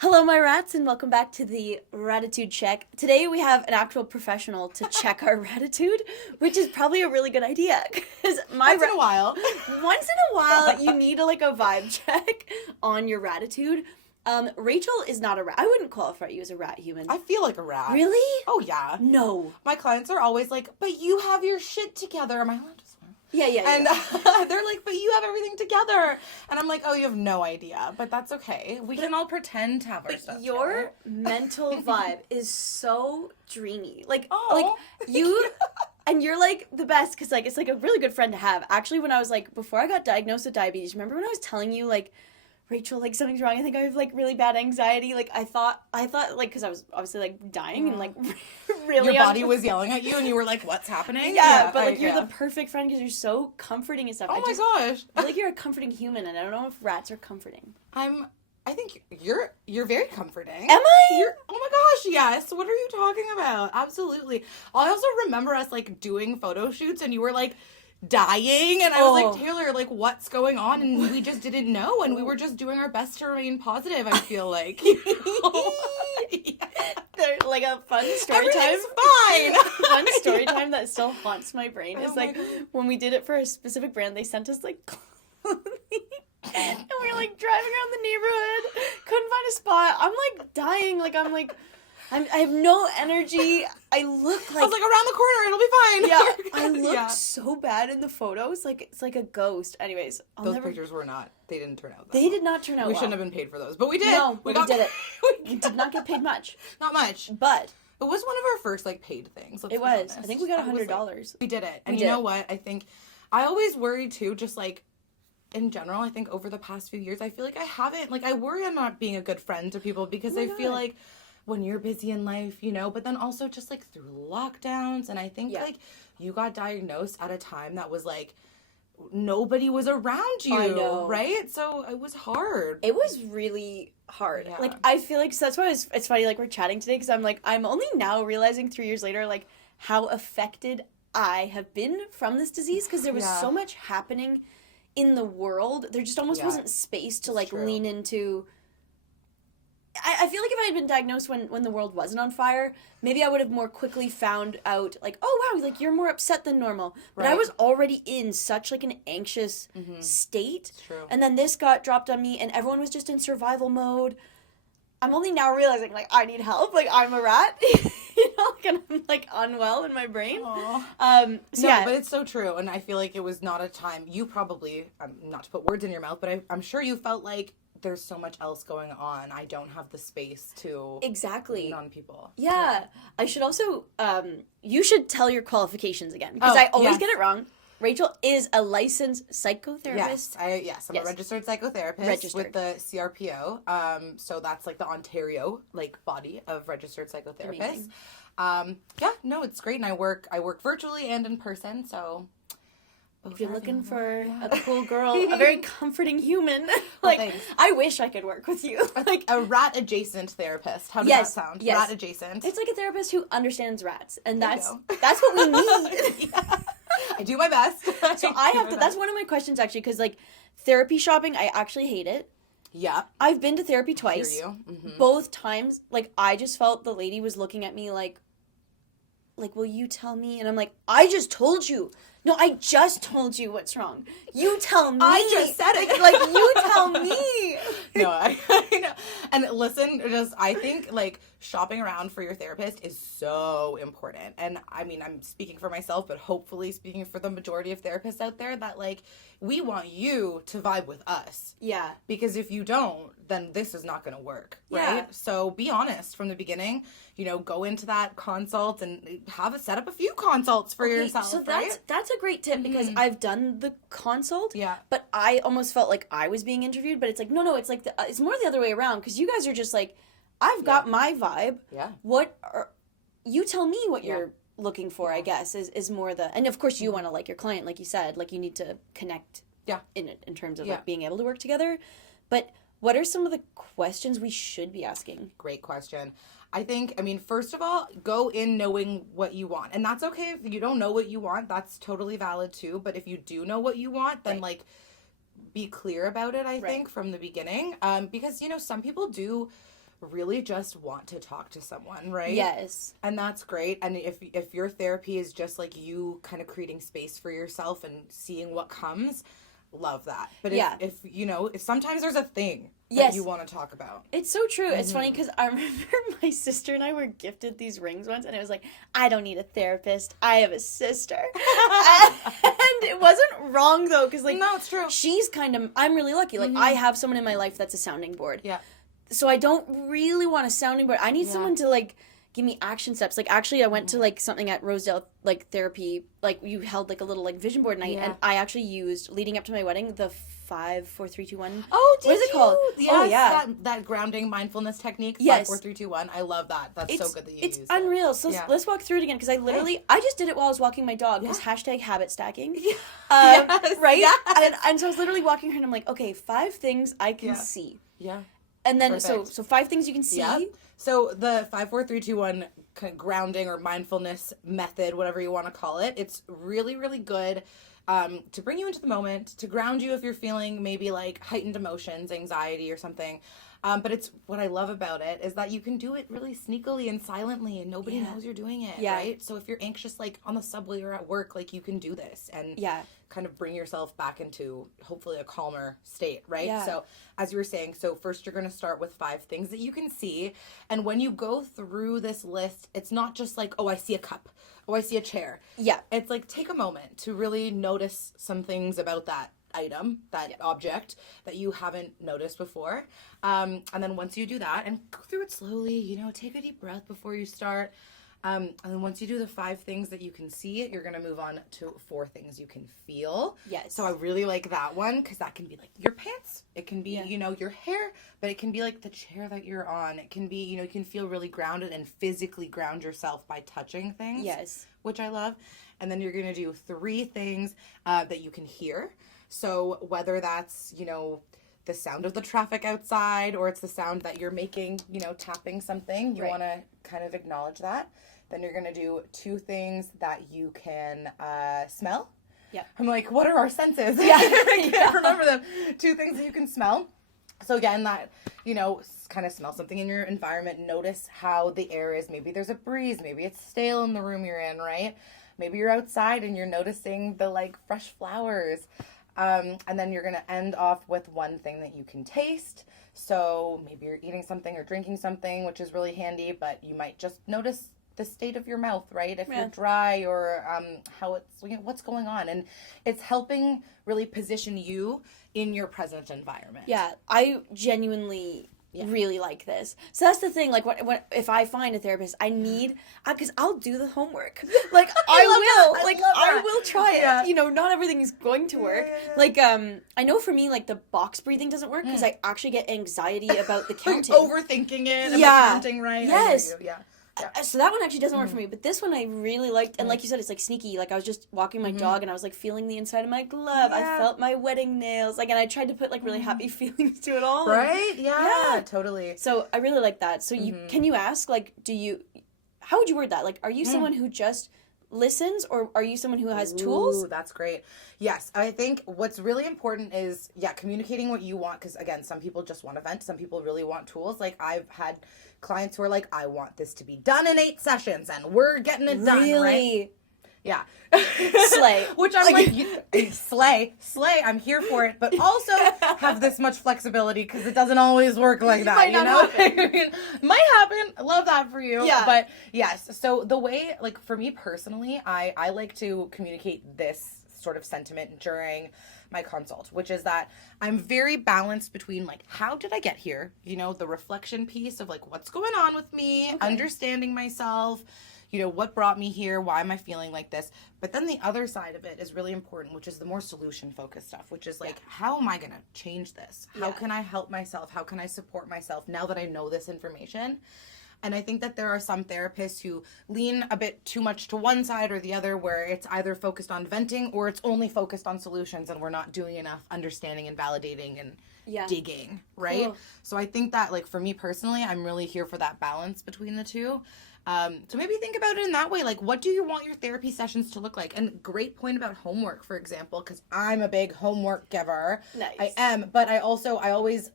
Hello, my rats, and welcome back to the Rattitude Check. Today we have an actual professional to check our gratitude, which is probably a really good idea. Because Once in a while. once in a while, you need a vibe check on your Rattitude. Rachel is not a rat. I wouldn't qualify you as a rat human. I feel like a rat. Really? Oh, yeah. No. My clients are always like, but you have your shit together. Am I allowed to swear? Yeah. And they're like, but you have everything together. And I'm like, oh, you have no idea. But that's okay. We can all pretend to have our stuff Your together. mental vibe is so dreamy. Oh. You... And you're, the best, because, it's, a really good friend to have. Actually, when I was, before I got diagnosed with diabetes, remember when I was telling you, Rachel, something's wrong, I think I have, really bad anxiety? I thought, because I was obviously, dying and, really... Your body was yelling at you, and you were like, what's happening? Yeah, but, you're the perfect friend, because you're so comforting and stuff. Oh, my gosh. I feel like you're a comforting human, and I don't know if rats are comforting. I think you're very comforting. Am I? Oh my gosh, yes. What are you talking about? Absolutely. I also remember us doing photo shoots and you were dying and I was like, Taylor, what's going on? And we just didn't know and we were just doing our best to remain positive, I feel like. Yeah. They're a fun story time. Fine. Fun story time that still haunts my brain is God. when we did it for a specific brand, they sent us clothing. And we were driving around the neighborhood, couldn't find a spot. I'm dying. I have no energy. I look I was around the corner, it'll be fine. Yeah, I look so bad in the photos. It's like a ghost. Anyways, those pictures were not. They didn't turn out. They did not turn out. We well. shouldn't have been paid for those, but we did. No, we did it. We did not get paid much. Not much, but it was one of our first paid things. It was. I think we got $100. We did it, and you know what? I think I always worry too. Just in general, I think over the past few years, I feel like I haven't, I worry I'm not being a good friend to people because I feel like when you're busy in life, but then also just through lockdowns, and I think you got diagnosed at a time that was nobody was around you. I know. Right? So it was hard. It was really hard. Yeah. I feel so that's why it's funny, we're chatting today, because I'm only now realizing 3 years later, how affected I have been from this disease, because there was so much happening in the world. There just almost wasn't space to lean into. I feel if I had been diagnosed when the world wasn't on fire, maybe I would have more quickly found out oh wow, you're more upset than normal. But I was already in such an anxious state. It's true. And then this got dropped on me and everyone was just in survival mode. I'm only now realizing I need help. I'm a rat. And I'm unwell in my brain. But it's so true. And I feel it was not a time you probably, not to put words in your mouth, but I'm sure you felt there's so much else going on. I don't have the space to lean on people. Yeah. I should also, you should tell your qualifications again, because I always get it wrong. Rachel is a licensed psychotherapist. Yes, I'm a registered psychotherapist with the CRPO. So that's the Ontario body of registered psychotherapists. It's great, and I work virtually and in person. So if you're looking for a cool girl, a very comforting human, I wish I could work with you. A rat adjacent therapist. How does that sound? Yes. Rat adjacent. It's a therapist who understands rats, and that's what we need. I do my best. So that's one of my questions, actually, because therapy shopping, I actually hate it. Yeah. I've been to therapy twice. I hear you. Mm-hmm. Both times, I just felt the lady was looking at me will you tell me? And I'm I just told you. No, I just told you what's wrong. You tell me. I just said it. You tell me. No, I know. And listen, I think shopping around for your therapist is so important. And I mean, I'm speaking for myself, but hopefully speaking for the majority of therapists out there that we want you to vibe with us. Yeah. Because if you don't, then this is not going to work. Right? Yeah. So be honest from the beginning, go into that consult and set up a few consults for yourself. So right? that's a great tip, because I've done the consult. Yeah. But I almost felt I was being interviewed, but it's no, it's it's more the other way around, because you guys are just I've got my vibe. Yeah. You tell me what you're looking for, I guess, is more and of course you want to your client, like you said, you need to connect in terms of being able to work together. But what are some of the questions we should be asking? Great question. I think, first of all, go in knowing what you want. And that's okay if you don't know what you want. That's totally valid too. But if you do know what you want, then be clear about it, I think, from the beginning. Because, some people do really just want to talk to someone, right? Yes. And that's great. And if your therapy is just like you kind of creating space for yourself and seeing what comes, love that. But if you know, if sometimes there's a thing that you want to talk about. It's so true. It's funny because I remember my sister and I were gifted these rings once, and it was like, I don't need a therapist. I have a sister. And it wasn't wrong, though, because, like, no, it's true. She's I'm really lucky. Like, I have someone in my life that's a sounding board. Yeah. So I don't really want a sounding board. I need someone to, like, give me action steps. Like, actually, I went to, like, something at Rosedale, like, therapy. Like, you held, like, a little, like, vision board night, and I actually used, leading up to my wedding, the 5, 4, 3, 2, 1. Oh, did What is it called? Yes, oh, yeah. That grounding mindfulness technique. Yes. 5, 4, 3, 2, 1. I love that. That's so good that you use it. It's unreal. So let's walk through it again, because I literally, I just did it while I was walking my dog, because #habit stacking. Yeah. Right? Yes. And so I was literally walking her, and I'm like, okay, 5 things I can see. Yeah. And then, so 5 things you can see. Yeah. So the 5, 4, 3, 2, 1 grounding or mindfulness method, whatever you want to call it, it's really, really good to bring you into the moment, to ground you if you're feeling maybe like heightened emotions, anxiety or something. But it's what I love about it is that you can do it really sneakily and silently and nobody knows you're doing it, right? So if you're anxious, like on the subway or at work, like you can do this and kind of bring yourself back into hopefully a calmer state, right? Yeah. So as you were saying, so first you're going to start with 5 things that you can see. And when you go through this list, it's not just like, oh, I see a cup. Oh, I see a chair. Yeah. It's like, take a moment to really notice some things about that item, that object that you haven't noticed before. And then once you do that and go through it slowly, you know, take a deep breath before you start. And then once you do the 5 things that you can see, you're going to move on to 4 things you can feel. Yes. So I really like that one because that can be like your pants. It can be, you know, your hair, but it can be like the chair that you're on. It can be, you know, you can feel really grounded and physically ground yourself by touching things. Yes. Which I love. And then you're going to do 3 things that you can hear. So whether that's, you know, the sound of the traffic outside or it's the sound that you're making, you know, tapping something, you want to kind of acknowledge that. Then you're going to do 2 things that you can smell. Yeah. I'm like, what are our senses? Yeah. I can't remember them. 2 things that you can smell. So again, that, you know, kind of smell something in your environment. Notice how the air is. Maybe there's a breeze. Maybe it's stale in the room you're in, right? Maybe you're outside and you're noticing the, like, fresh flowers. And then you're going to end off with 1 thing that you can taste. So maybe you're eating something or drinking something, which is really handy, but you might just notice the state of your mouth, right? If you're dry or how it's, you know, what's going on. And it's helping really position you in your present environment. Yeah, I genuinely really like this. So that's the thing, like, what if I find a therapist, I need, because I'll do the homework. Like, I will try it. You know, not everything is going to work. Like, I know for me, like, the box breathing doesn't work because I actually get anxiety about the counting. Overthinking it and the counting, right? Yes. Yeah. So that one actually doesn't work for me, but this one I really liked, and like you said, it's like sneaky. Like I was just walking my dog, and I was like feeling the inside of my glove. I felt my wedding nails, like, and I tried to put like really happy feelings to it all. Right? Yeah, totally. So I really like that. So can you ask, like, how would you word that? Like, are you someone who just listens, or are you someone who has tools? Ooh, that's great. Yes, I think what's really important is communicating what you want, because again, some people just want to vent, some people really want tools. Like I've had clients who are like, I want this to be done in 8 sessions and we're getting it done, right? Yeah. Slay. Which I'm like slay, I'm here for it, but also have this much flexibility because it doesn't always work like that, you know? It might happen. I love that for you. Yeah. But yes, so the way, like for me personally, I like to communicate this sort of sentiment during my consult, which is that I'm very balanced between like, how did I get here? You know, the reflection piece of like, what's going on with me, understanding myself, you know, what brought me here? Why am I feeling like this? But then the other side of it is really important, which is the more solution-focused stuff, which is like, how am I going to change this? How can I help myself? How can I support myself now that I know this information? And I think that there are some therapists who lean a bit too much to one side or the other, where it's either focused on venting or it's only focused on solutions, and we're not doing enough understanding and validating and digging, right? Cool. So I think that, like, for me personally, I'm really here for that balance between the two. So maybe think about it in that way. Like, what do you want your therapy sessions to look like? And great point about homework, for example, because I'm a big homework giver. Nice. I am, but I always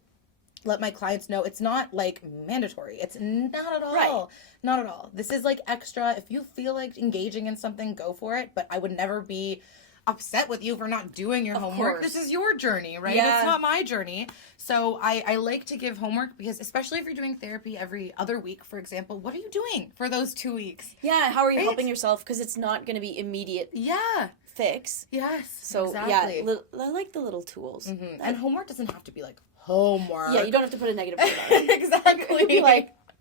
let my clients know it's not like mandatory. It's not at all. Right. Not at all. This is like extra. If you feel like engaging in something, go for it. But I would never be upset with you for not doing your homework. Course. This is your journey, right? Yeah. It's not my journey. So I like to give homework because, especially if you're doing therapy every other week, for example, what are you doing for those 2 weeks? Yeah, how are you helping yourself? Because it's not going to be immediate fix. Yes. So, exactly. yeah, I like the little tools. Mm-hmm. And homework doesn't have to be like homework. Yeah, you don't have to put a negative word on it. Exactly.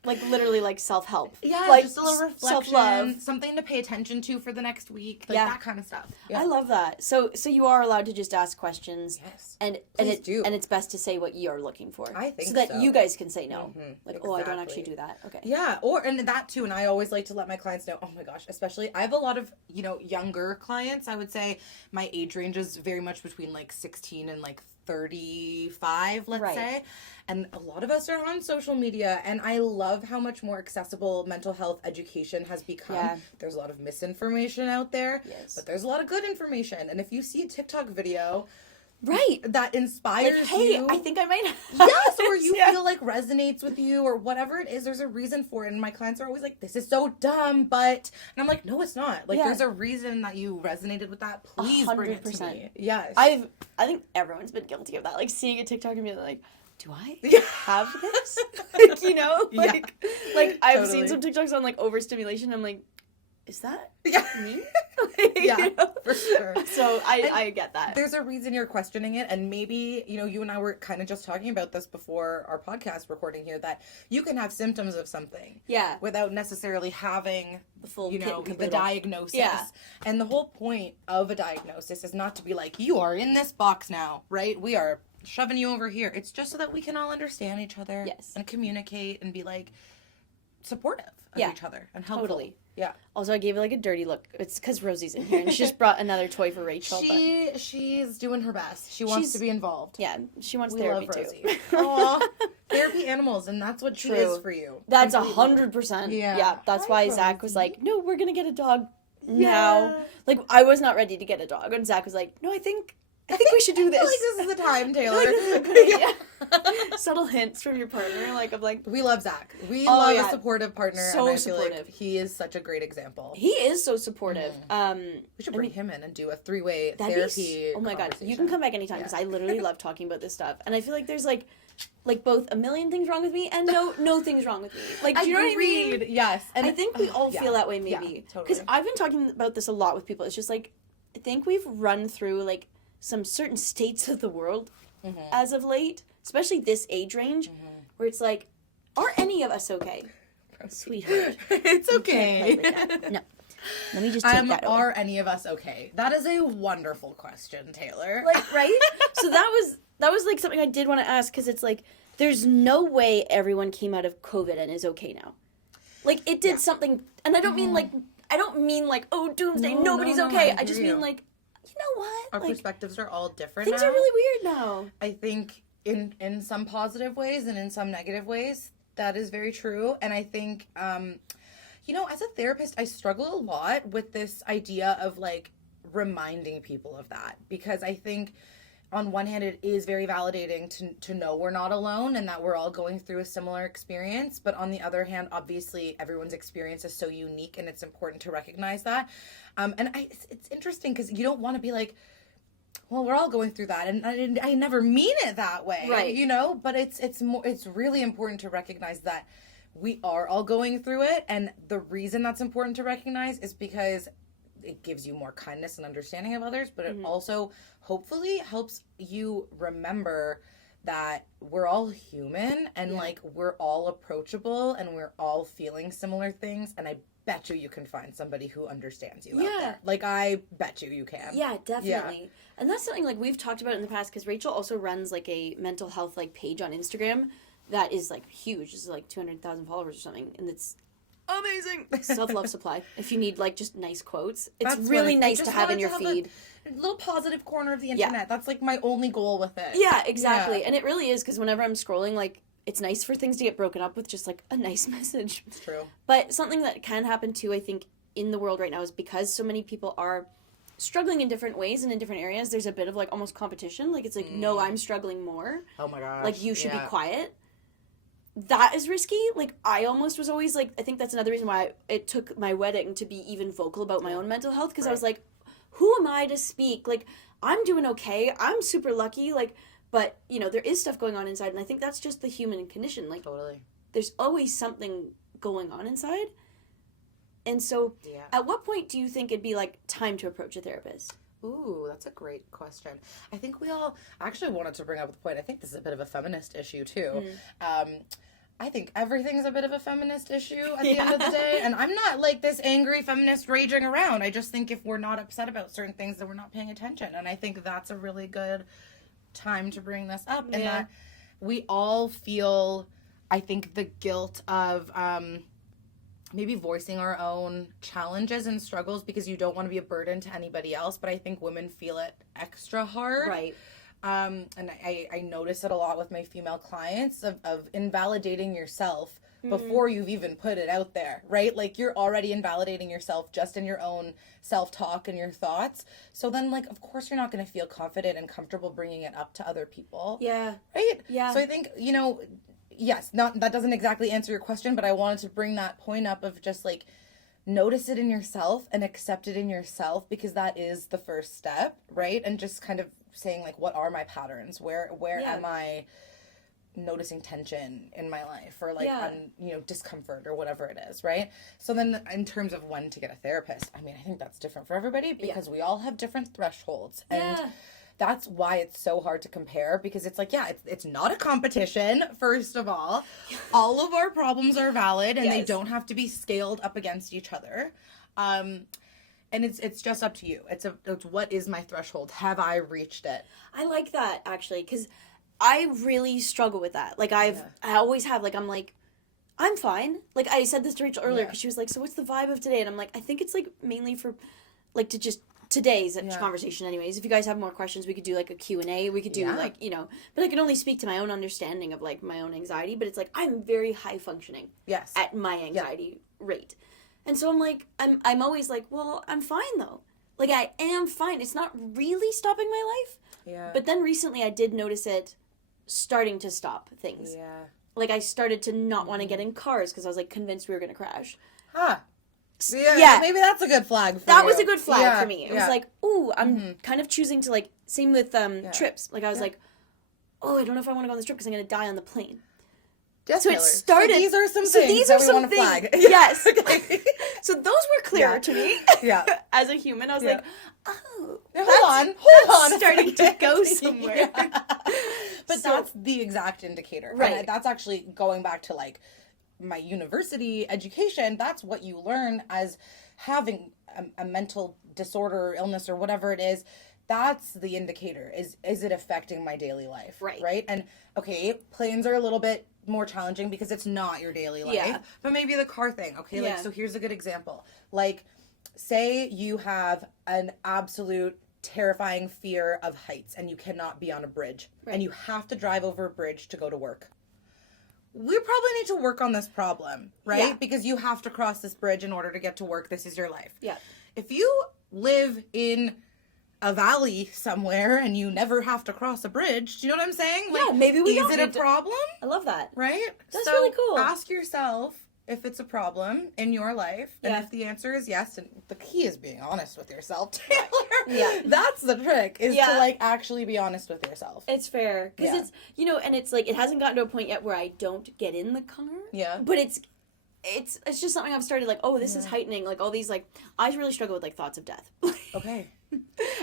like literally like self-help. Yeah, like just a little reflection, self-love. something to pay attention to for the next week, like that kind of stuff. Yeah. I love that. So you are allowed to just ask questions. Yes. And it's best to say what you are looking for. I think so that you guys can say no. Mm-hmm. Like, exactly. Oh, I don't actually do that. Okay. Yeah, and that too, and I always like to let my clients know, oh my gosh, especially I have a lot of, younger clients. I would say my age range is very much between like 16 and like 35, let's say. And a lot of us are on social media, and I love how much more accessible mental health education has become. Yeah. There's a lot of misinformation out there, but there's a lot of good information. And if you see a TikTok video that inspires you, I think I might yes, or you feel like resonates with you or whatever it is, there's a reason for it. And my clients are always like, this is so dumb, but, and I'm like, no, it's not. Like, there's a reason that you resonated with that. Please 100%. Bring it to me. Yes. I think everyone's been guilty of that. Like, seeing a TikTok and being like, do I have this? Like, I've seen some TikToks on like overstimulation. I'm like, is that me? For sure. So I get that. There's a reason you're questioning it, and maybe, you and I were kind of just talking about this before our podcast recording here, that you can have symptoms of something without necessarily having the full the diagnosis. Yeah. And the whole point of a diagnosis is not to be like, you are in this box now, right? We are shoving you over here. It's just so that we can all understand each other and communicate and be like supportive of each other and helpful. Totally. Yeah. Also, I gave her like a dirty look. It's because Rosie's in here and she just brought another toy for Rachel. She's doing her best. She wants to be involved. Yeah, she wants therapy love Rosie. Too. Aw, therapy animals, and that's what she is for you. That's 100%. Yeah, that's why Zach was like, no, we're gonna get a dog now. Like, I was not ready to get a dog, and Zach was like, no, I think we should do this. I feel like this is the time, Taylor. Like, this is a good idea. Subtle hints from your partner, like, of like... We love Zach. We love a supportive partner. So and I supportive. Feel like he is such a great example. He is so supportive. We should bring him in and do a 3-way therapy oh my god, you can come back anytime, because I literally love talking about this stuff. And I feel like there's like both a million things wrong with me and no things wrong with me. Like, do you know what I mean? Yes. And I think we all feel that way, maybe. Yeah, totally. Because I've been talking about this a lot with people. It's just like, I think we've run through like some certain states of the world as of late, especially this age range, where it's like, are any of us okay? Sweetheart. It's okay. No. Let me just take that away. Are any of us okay? That is a wonderful question, Taylor. Like, right? So that was like something I did want to ask, because it's like, there's no way everyone came out of COVID and is okay now. Like, it did something, and I don't mean like, oh, doomsday, nobody's okay. I just mean like, you know what? Our perspectives are all different things now. Are really weird now. I think in some positive ways and in some negative ways, that is very true. And I think, as a therapist, I struggle a lot with this idea of like reminding people of that, because I think on one hand, it is very validating to know we're not alone and that we're all going through a similar experience. But on the other hand, obviously, everyone's experience is so unique, and it's important to recognize that. It's interesting because you don't want to be like, well, we're all going through that, and I never mean it that way, right? But it's really important to recognize that we are all going through it, and the reason that's important to recognize is because it gives you more kindness and understanding of others, but it also hopefully helps you remember that we're all human and like we're all approachable and we're all feeling similar things, and I bet you can find somebody who understands you out there. Like, I bet you can. Yeah, definitely. Yeah. And that's something like we've talked about in the past, because Rachel also runs like a mental health like page on Instagram that is like huge. It's like 200,000 followers or something, and it's amazing. Self-love supply. If you need like just nice quotes, it's really nice to have in your feed. A little positive corner of the internet. Yeah. That's like my only goal with it. Yeah, exactly. Yeah. And it really is, because whenever I'm scrolling, like, it's nice for things to get broken up with just like a nice message. It's true. But something that can happen too, I think, in the world right now is because so many people are struggling in different ways and in different areas, there's a bit of, like, almost competition. Like, it's like, no, I'm struggling more. Oh my gosh. Like, you should be quiet. That is risky. Like, I almost was always, like, I think that's another reason why it took my wedding to be even vocal about my own mental health, because I was like, who am I to speak? Like, I'm doing okay. I'm super lucky. Like, but, you know, there is stuff going on inside, and I think that's just the human condition. Like, totally. There's always something going on inside. And so, at what point do you think it'd be, like, time to approach a therapist? Ooh, that's a great question. I think we all actually wanted to bring up the point. I think this is a bit of a feminist issue too. I think everything's a bit of a feminist issue at the end of the day. And I'm not like this angry feminist raging around. I just think if we're not upset about certain things, then we're not paying attention. And I think that's a really good time to bring this up. And that we all feel, I think, the guilt of maybe voicing our own challenges and struggles because you don't want to be a burden to anybody else. But I think women feel it extra hard. Right. And I notice it a lot with my female clients of invalidating yourself before you've even put it out there, right? Like, you're already invalidating yourself just in your own self-talk and your thoughts. So then, like, of course you're not going to feel confident and comfortable bringing it up to other people. Yeah. Right? Yeah. So I think, you know, yes, that doesn't exactly answer your question, but I wanted to bring that point up of just, like, notice it in yourself and accept it in yourself, because that is the first step, right? And just kind of saying, like, what are my patterns? Where am I noticing tension in my life, or like discomfort or whatever it is, right? So then in terms of when to get a therapist, I mean, I think that's different for everybody because we all have different thresholds, and that's why it's so hard to compare, because it's like, it's not a competition, first of all. All of our problems are valid, and they don't have to be scaled up against each other. And it's just up to you. It's what is my threshold? Have I reached it? I like that, actually, because I really struggle with that. Like, I always have, like, I'm fine. Like, I said this to Rachel earlier, because she was like, so what's the vibe of today? And I'm like, I think it's, like, mainly for, like, to just, today's conversation anyways. If you guys have more questions, we could do, like, a Q&A. We could do, like, you know, but I can only speak to my own understanding of, like, my own anxiety. But it's, like, I'm very high functioning at my anxiety rate. And so I'm like, I'm always like, well, I'm fine, though. Like, I am fine. It's not really stopping my life. Yeah. But then recently I did notice it starting to stop things. Yeah. Like, I started to not want to get in cars because I was, like, convinced we were going to crash. Huh. Yeah. Maybe that's a good flag for That you. was a good flag for me. It was like, ooh, I'm kind of choosing to, like, same with trips. Like, I was like, oh, I don't know if I want to go on this trip because I'm going to die on the plane. Yes, so it started. So these are some things that we want to flag. Yes. Okay. So those were clear to me. Yeah. As a human, I was like, oh, hold on, starting to go somewhere. But that's the exact indicator, right? And that's actually going back to, like, my university education. That's what you learn as having a mental disorder or illness or whatever it is. That's the indicator. Is it affecting my daily life? Right? And okay, planes are a little bit more challenging because it's not your daily life. But maybe the car thing. Okay, like, so here's a good example. Like, say you have an absolute terrifying fear of heights and you cannot be on a bridge and you have to drive over a bridge to go to work. We probably need to work on this problem, right? Yeah. Because you have to cross this bridge in order to get to work. This is your life. Yeah. If you live in a valley somewhere and you never have to cross a bridge, do you know what I'm saying? Like, maybe we don't. Is it a problem? I love that. Right? That's really cool. Ask yourself if it's a problem in your life. And if the answer is yes, and the key is being honest with yourself, Taylor. Yeah. That's the trick, is to, like, actually be honest with yourself. It's fair. Because it's, you know, and it's like, it hasn't gotten to a point yet where I don't get in the car. Yeah. But it's just something I've started, like, oh, this is heightening, like, all these, like, I really struggle with, like, thoughts of death. Okay.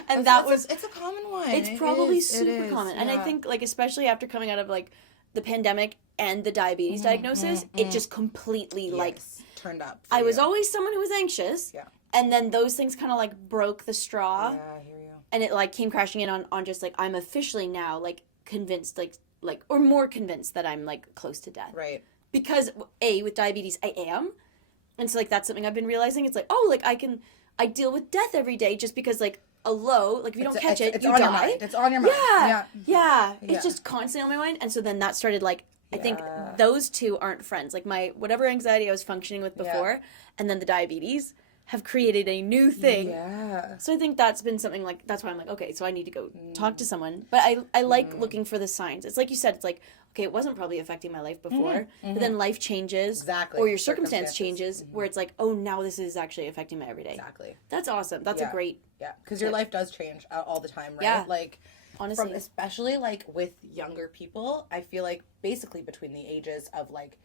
And it's a common one. It's probably super common. And I think, like, especially after coming out of, like, the pandemic and the diabetes diagnosis, it just completely, like, turned up. I was always someone who was anxious. Yeah. And then those things kind of, like, broke the straw. Yeah, I hear you. And it, like, came crashing in on just, like, I'm officially now, like, convinced, like, or more convinced that I'm, like, close to death. Right. Because, with diabetes, I am. And so, like, that's something I've been realizing. It's like, oh, like, I deal with death every day just because, like, a low, like, if you don't catch it, you die. It's on your mind. Yeah. It's just constantly on my mind. And so then that started, like, I think those two aren't friends. Like, my, whatever anxiety I was functioning with before, and then the diabetes, have created a new thing. Yeah. So I think that's been something like, that's why I'm like, okay, so I need to go talk to someone. But I like looking for the signs. It's like you said, it's like, okay, it wasn't probably affecting my life before, but then life changes. Exactly. Or your circumstance changes where it's like, oh, now this is actually affecting my everyday. Exactly. That's awesome. That's a great. Yeah, because your life does change all the time, right? Yeah. Like, honestly. Especially, like, with younger people, I feel like basically between the ages of, like,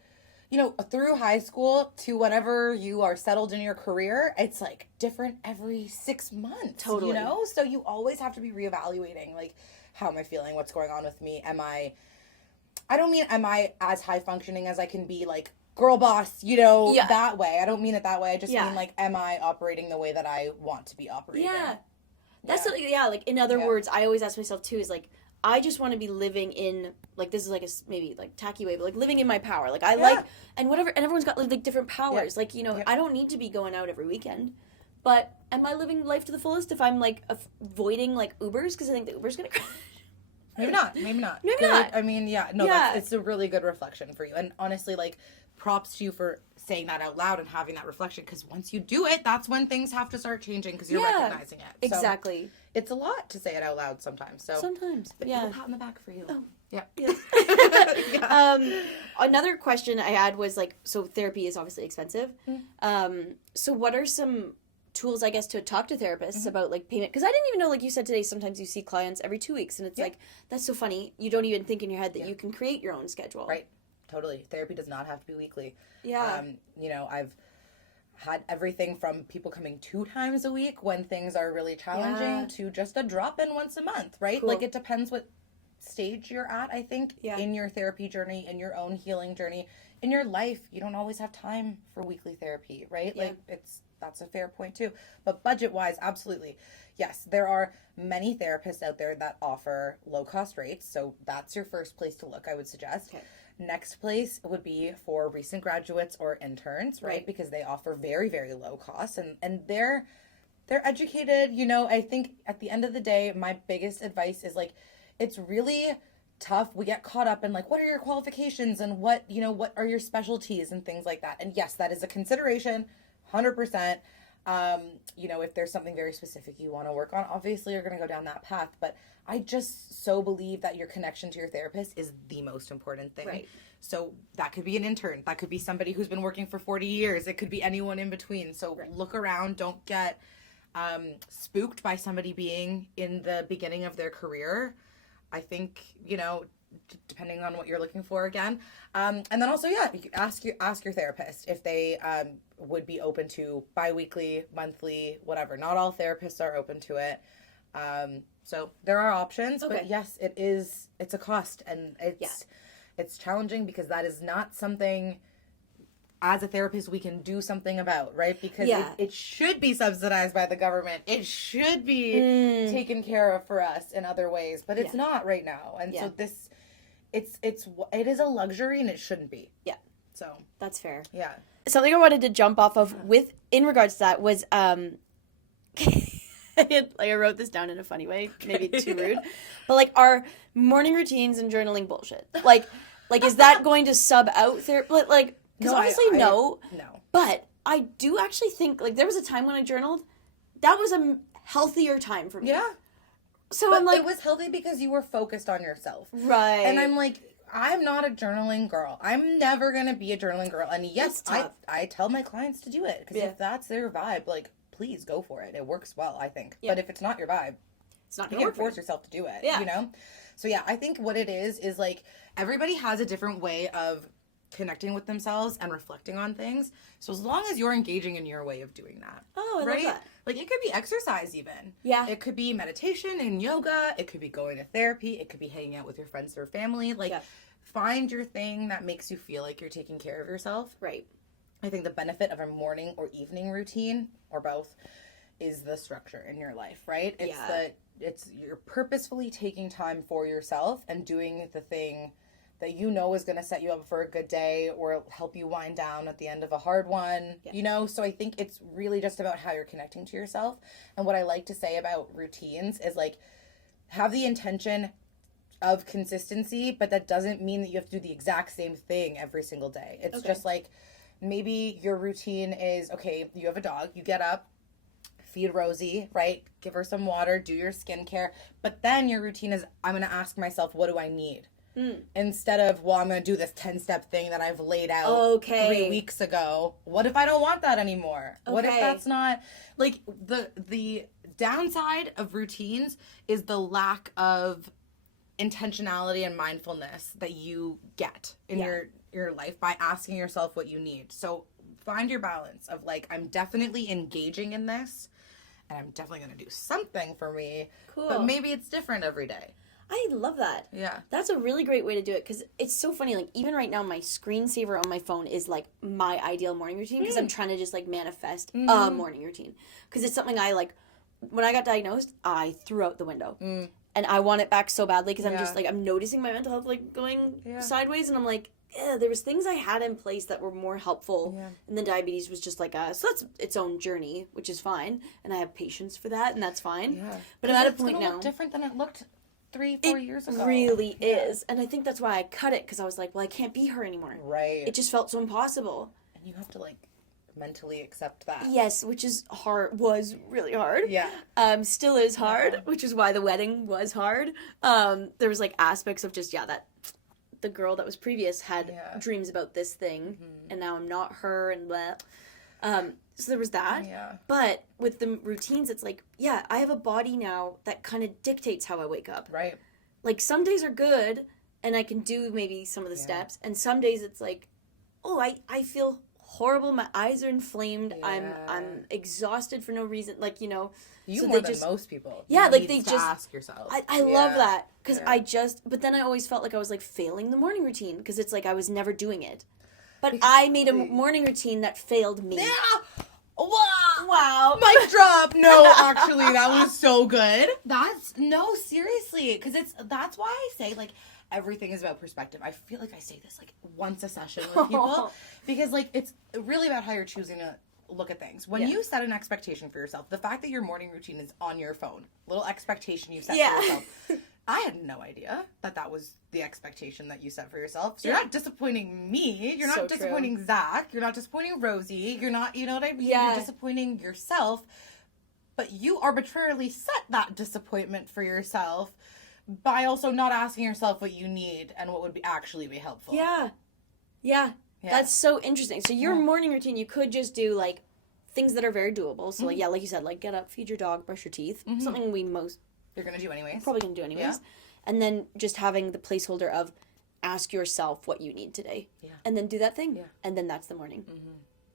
you know, through high school to whenever you are settled in your career, it's like different every 6 months. Totally. You know? So you always have to be reevaluating, like, how am I feeling? What's going on with me? I don't mean am I as high functioning as I can be, like, girl boss, you know, that way. I don't mean it that way. I just mean, like, am I operating the way that I want to be operating? Yeah. That's like, in other words, I always ask myself too, is like, I just want to be living in, like, this is like a maybe like tacky way, but like living in my power. Like I like, and whatever, and everyone's got like different powers. Like, you know, I don't need to be going out every weekend, but am I living life to the fullest if I'm like avoiding like Ubers because I think the Uber's gonna crash? Maybe not. Maybe not. Maybe not. I mean, it's a really good reflection for you. And honestly, like, props to you for saying that out loud and having that reflection, because once you do it, that's when things have to start changing because you're recognizing it. So exactly. It's a lot to say it out loud sometimes. So but a pat on the back for you. Oh. Yeah. Yes. Another question I had was like, so therapy is obviously expensive. So what are some tools, I guess, to talk to therapists about like payment? Because I didn't even know, like you said today, sometimes you see clients every 2 weeks, and it's like, that's so funny. You don't even think in your head that you can create your own schedule. Right. Totally. Therapy does not have to be weekly. Yeah. You know, I've had everything from people coming 2 times a week when things are really challenging to just a drop-in once a month, right? Cool. Like, it depends what stage you're at, I think, in your therapy journey, in your own healing journey, in your life. You don't always have time for weekly therapy, right? Yeah. Like, that's a fair point too. But budget-wise, absolutely. Yes, there are many therapists out there that offer low-cost rates, so that's your first place to look, I would suggest. Okay. Next place would be for recent graduates or interns, right? Because they offer very, very low costs, and they're educated. You know, I think at the end of the day, my biggest advice is like, it's really tough. We get caught up in like, what are your qualifications and what are your specialties and things like that. And yes, that is a consideration, 100%. You know, if there's something very specific you want to work on, obviously you're going to go down that path. But I just so believe that your connection to your therapist is the most important thing. Right. So that could be an intern. That could be somebody who's been working for 40 years. It could be anyone in between. So look around. Don't get spooked by somebody being in the beginning of their career. I think, you know, depending on what you're looking for again. And then also, ask your therapist if they would be open to bi-weekly, monthly, whatever. Not all therapists are open to it. So there are options, but yes, it's a cost, and it's challenging because that is not something as a therapist we can do something about, right? Because it should be subsidized by the government. It should be taken care of for us in other ways, but it's not right now. And so it is a luxury, and it shouldn't be. Yeah. So that's fair. Yeah. Something I wanted to jump off of in regards to that was I wrote this down in a funny way, maybe too rude, but like, our morning routines and journaling bullshit. Like is that going to sub out therapy? Like, because obviously no. But I do actually think, like, there was a time when I journaled, that was a healthier time for me. Yeah. So but I'm like, it was healthy because you were focused on yourself. Right. And I'm like, I'm not a journaling girl. I'm never going to be a journaling girl. And yes, I tell my clients to do it. Because if that's their vibe, like, please go for it. It works well, I think. Yeah. But if it's not your vibe, it's not you can't force yourself to do it. Yeah. You know? So yeah, I think what it is like, everybody has a different way of connecting with themselves and reflecting on things. So as long as you're engaging in your way of doing that. Oh, I love that. Like, it could be exercise even. Yeah. It could be meditation and yoga. It could be going to therapy. It could be hanging out with your friends or family. Like, find your thing that makes you feel like you're taking care of yourself. Right. I think the benefit of a morning or evening routine, or both, is the structure in your life, right? It's you're purposefully taking time for yourself and doing the thing that you know is going to set you up for a good day or help you wind down at the end of a hard one, you know? So I think it's really just about how you're connecting to yourself. And what I like to say about routines is, like, have the intention of consistency, but that doesn't mean that you have to do the exact same thing every single day. It's just like, maybe your routine is, okay, you have a dog, you get up, feed Rosie, right? Give her some water, do your skincare. But then your routine is, I'm going to ask myself, what do I need? Instead of, well, I'm going to do this 10-step thing that I've laid out 3 weeks ago. What if I don't want that anymore? What if that's not, like, the downside of routines is the lack of intentionality and mindfulness that you get in your life by asking yourself what you need. So find your balance of, like, I'm definitely engaging in this, and I'm definitely going to do something for me. Cool. But maybe it's different every day. I love that. Yeah. That's a really great way to do it, because it's so funny. Like, even right now, my screensaver on my phone is, like, my ideal morning routine, because I'm trying to just, like, manifest a morning routine. Because it's something I, like, when I got diagnosed, I threw out the window. And I want it back so badly, because I'm just, like, I'm noticing my mental health, like, going sideways, and I'm like, there was things I had in place that were more helpful, and then diabetes was just like so that's its own journey, which is fine, and I have patience for that, and that's fine. But I'm at a point now, look different than it looked 3-4 years ago. It really is, and I think that's why I cut it, because I was like, well, I can't be her anymore. Right. It just felt so impossible. And you have to, like, mentally accept that. Yes, which is hard. Was really hard. Yeah. Still is hard, which is why the wedding was hard. There was, like, aspects of just that the girl that was previous had dreams about this thing, and now I'm not her, and blah. So there was that. Yeah. But with the routines, it's like, I have a body now that kind of dictates how I wake up. Right. Like, some days are good, and I can do maybe some of the steps, and some days it's like, oh, I feel horrible. My eyes are inflamed. I'm exhausted for no reason. Like, you so more than most people. Yeah, like, they just ask yourself. I love that, because but then I always felt like I was, like, failing the morning routine, because it's like I was never doing it. But I made a morning routine that failed me. Yeah. Wow. Mic drop. No, actually, that was so good. Seriously, because that's why I say, like, everything is about perspective. I feel like I say this, like, once a session with people, because, like, it's really about how you're choosing to look at things. When you set an expectation for yourself, the fact that your morning routine is on your phone, little expectation you set for yourself. I had no idea that was the expectation that you set for yourself. So you're not disappointing me. You're not disappointing Zach. You're not disappointing Rosie. You're not, you know what I mean? Yeah. You're disappointing yourself. But you arbitrarily set that disappointment for yourself by also not asking yourself what you need and what would actually be helpful. Yeah. That's so interesting. So your morning routine, you could just do, like, things that are very doable. So, like, like you said, like, get up, feed your dog, brush your teeth. Something you're going to do anyways. Probably going to do anyways. Yeah. And then just having the placeholder of ask yourself what you need today. Yeah. And then do that thing. Yeah. And then that's the morning.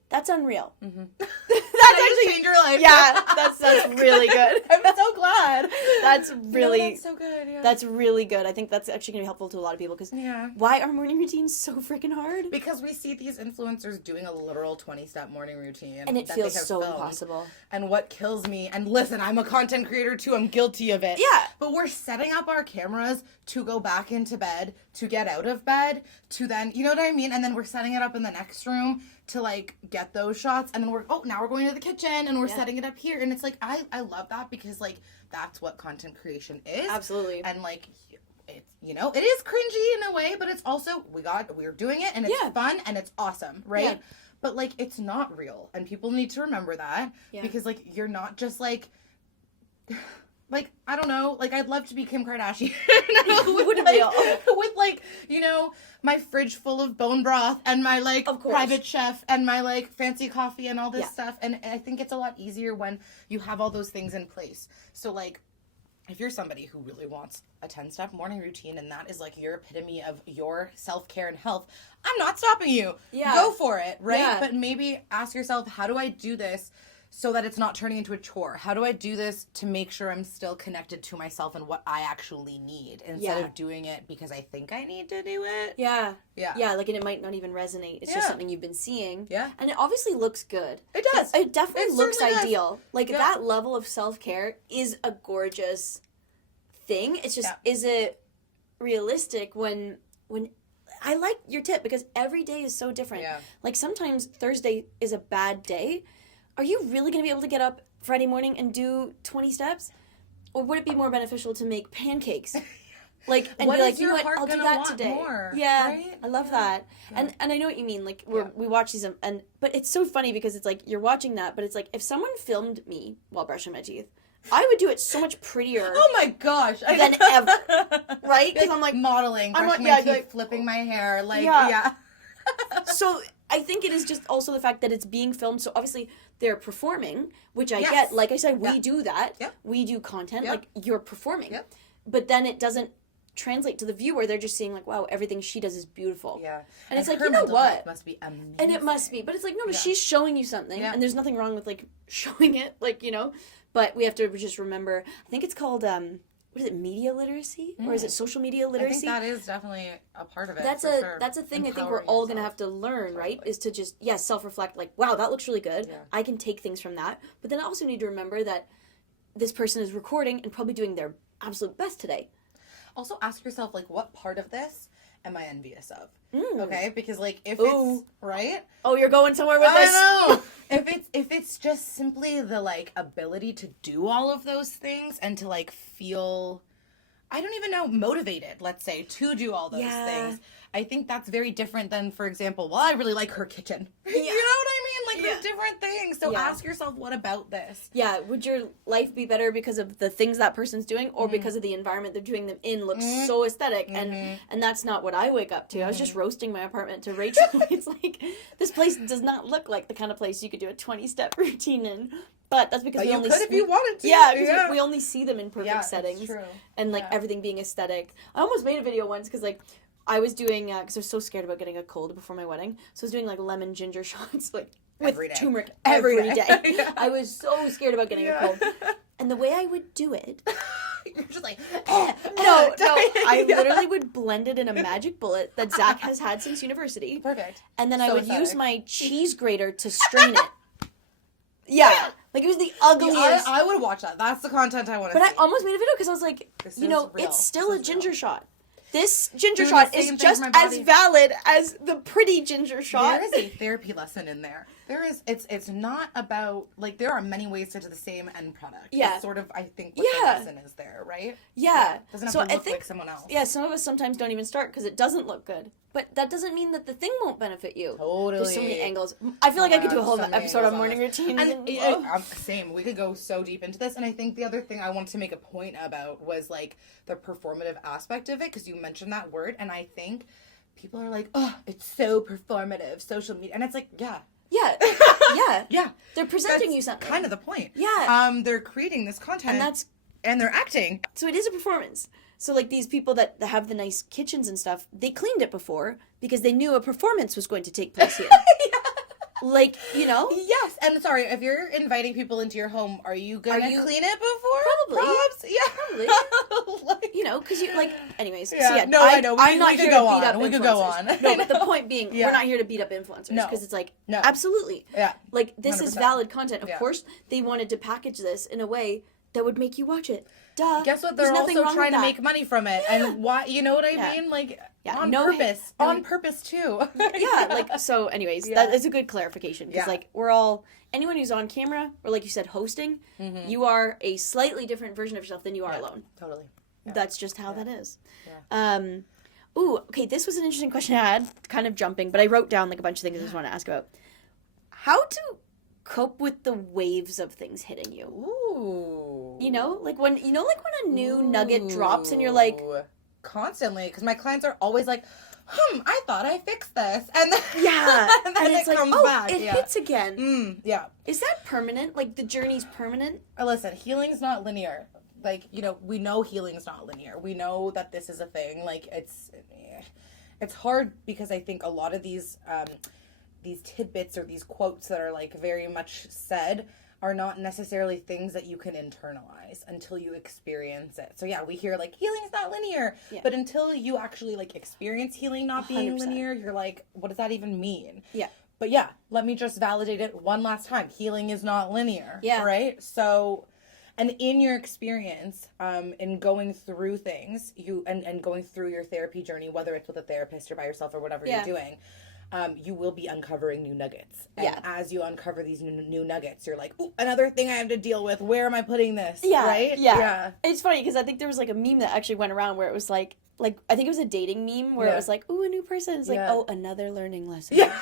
That's unreal. That's actually changed your life. Yeah, that's really good. I'm so glad. That's really that's so good. Yeah. That's really good. I think that's actually going to be helpful to a lot of people, because why are morning routines so freaking hard? Because we see these influencers doing a literal 20-step morning routine, and it feels so impossible. And what kills me, and listen, I'm a content creator too. I'm guilty of it. Yeah. But we're setting up our cameras to go back into bed, to get out of bed, to then, you know what I mean? And then we're setting it up in the next room to, like, get those shots, and then now we're going to the kitchen, and we're setting it up here, and it's like, I love that, because, like, that's what content creation is. Absolutely. And, like, it's, it is cringy in a way, but it's also, we're doing it, and it's fun, and it's awesome, right? Yeah. But, like, it's not real, and people need to remember that, because, like, you're not just, like, like, I don't know, like, I'd love to be Kim Kardashian with, like, my fridge full of bone broth and my, like, private chef and my, like, fancy coffee and all this stuff. And I think it's a lot easier when you have all those things in place. So, like, if you're somebody who really wants a 10-step morning routine and that is, like, your epitome of your self-care and health, I'm not stopping you. Yeah. Go for it, right? Yeah. But maybe ask yourself, how do I do this so that it's not turning into a chore? How do I do this to make sure I'm still connected to myself and what I actually need, instead of doing it because I think I need to do it? Yeah. Yeah. Yeah, like, and it might not even resonate. It's just something you've been seeing. Yeah. And it obviously looks good. It does. It definitely looks ideal. Does. Like, that level of self-care is a gorgeous thing. It's just, is it realistic when I like your tip, because every day is so different. Yeah. Like, sometimes Thursday is a bad day. Are you really going to be able to get up Friday morning and do 20 steps? Or would it be more beneficial to make pancakes? Like, and what be like, is you know your what, heart I'll do gonna that want today. more, Yeah, right? I love that. And I know what you mean. Like, we watch these, but it's so funny because it's like, you're watching that, but it's like, if someone filmed me while brushing my teeth, I would do it so much prettier. Oh my gosh. Than ever. Right? Because I'm like, modeling, brushing my teeth, flipping my hair, like, So I think it is just also the fact that it's being filmed. So obviously they're performing, which I get. Like I said, we do that. Yep. We do content. Yep. Like, you're performing. Yep. But then it doesn't translate to the viewer. They're just seeing like, wow, everything she does is beautiful. Yeah. And it's like, you know what? Must be amazing. And it must be. But it's like, no, she's showing you something. And there's nothing wrong with like showing it. Like, you know. But we have to just remember, I think it's called, what is it, media literacy? Or is it social media literacy? I think that is definitely a part of it. That's a thing I think we're all going to have to learn, right? Is to just, self-reflect, like, wow, that looks really good. Yeah. I can take things from that. But then I also need to remember that this person is recording and probably doing their absolute best today. Also ask yourself, like, what part of this am I envious of? Okay? Because, like, if it's, right? Oh, you're going somewhere with this? I know! If it's just simply the, like, ability to do all of those things and to, like, feel, I don't even know, motivated, let's say, to do all those things. I think that's very different than, for example, well, I really like her kitchen. You know what I mean? Like, they're different things. So ask yourself, what about this? Yeah. Would your life be better because of the things that person's doing or because of the environment they're doing them in looks so aesthetic? And that's not what I wake up to. I was just roasting my apartment to Rachel. It's like, this place does not look like the kind of place you could do a 20-step routine in. But that's because we only if you wanted to. Yeah, because we only see them in perfect settings. True. And like everything being aesthetic. I almost made a video once because like I was doing, because I was so scared about getting a cold before my wedding. So I was doing like lemon ginger shots like with turmeric every day. I was so scared about getting a cold. And the way I would do it. You're just like, no. I literally would blend it in a magic bullet that Zach has had since university. Perfect. And then I would use my cheese grater to strain it. Yeah. Like, it was the ugliest. I would watch that. That's the content I want to see. But I almost made a video because I was like, it's still a ginger shot. This ginger shot is just as valid as the pretty ginger shot. There is a therapy lesson in there. It's not about, like, there are many ways to do the same end product. Yeah. It's sort of, I think, what the lesson is there, right? Yeah. It doesn't have to look like someone else. Yeah, some of us sometimes don't even start because it doesn't look good. But that doesn't mean that the thing won't benefit you. Totally. There's so many angles. I feel like I could do a whole episode on morning routines. Same. We could go so deep into this. And I think the other thing I wanted to make a point about was, like, the performative aspect of it, because you mentioned that word. And I think people are like, oh, it's so performative, social media. And it's like, yeah. They're presenting you something. Kind of the point. Yeah. They're creating this content. And they're acting. So it is a performance. So, like, these people that have the nice kitchens and stuff, they cleaned it before because they knew a performance was going to take place here. Like, you know? Yes. And sorry, if you're inviting people into your home, are you going to clean it before? Probably. Probs? Yeah. Probably. You know, because you, like, anyways. Yeah. So, yeah, no, I know. I'm not here to beat up influencers. We could go on. No, but the point being, we're not here to beat up influencers. Because it's like, absolutely. Yeah. Like, this 100%. Is valid content. Of course, they wanted to package this in a way that would make you watch it. Duh. Guess what? They're also trying to make money from it. Yeah. And why, you know what I mean? Like, on purpose. On purpose, too. Like, so anyways, that is a good clarification. Because, like, we're all, anyone who's on camera, or like you said, hosting, you are a slightly different version of yourself than you are alone. Totally. Yeah. That's just how that is. Yeah. Okay, this was an interesting question I had, kind of jumping, but I wrote down, like, a bunch of things I just want to ask about. How to cope with the waves of things hitting you? Ooh. You know, like when a new nugget drops and you're like, constantly, because my clients are always like, I thought I fixed this, and then, and then it like, comes back. It hits again. Yeah. Is that permanent? Like, the journey's permanent? Listen, healing's not linear. Like, you know, we know healing's not linear. We know that this is a thing. Like, it's hard because I think a lot of these tidbits or these quotes that are, like, very much said are not necessarily things that you can internalize until you experience it. So yeah, we hear, like, healing's not linear, but until you actually, like, experience healing not being 100%. Linear, you're like, what does that even mean? Yeah. But yeah, let me just validate it one last time. Healing is not linear. Yeah. Right? So, and in your experience, in going through things, and going through your therapy journey, whether it's with a therapist or by yourself or whatever you're doing, you will be uncovering new nuggets. And yeah. as you uncover these new nuggets, you're like, ooh, another thing I have to deal with. Where am I putting this? Yeah. Right? Yeah. It's funny because I think there was like a meme that actually went around where it was like I think it was a dating meme where it was like, ooh, a new person. It's like, oh, another learning lesson. Yeah.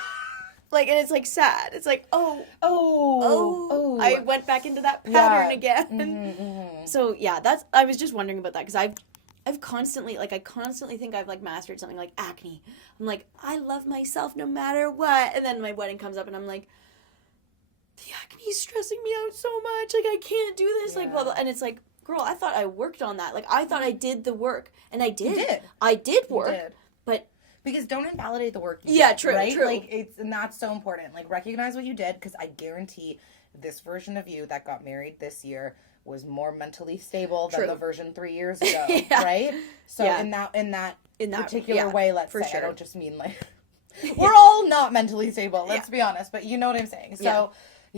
Like, and it's like sad. It's like, oh, I went back into that pattern again. Mm-hmm, mm-hmm. So yeah, I was just wondering about that because I've constantly, like, I constantly think I've, like, mastered something like acne. I'm like, I love myself no matter what. And then my wedding comes up and I'm like, the acne is stressing me out so much. Like, I can't do this. Like, blah, blah. And it's like, girl, I thought I worked on that. Like, I thought I did the work. And I did. You did. I did work. You did. But... Because don't invalidate the work you did, true, right? true. Like, and that's so important. Like, recognize what you did, because I guarantee this version of you that got married this year was more mentally stable than the version 3 years ago, right? So in that particular way, let's say, I don't just mean like we're all not mentally stable, let's be honest, but you know what I'm saying. So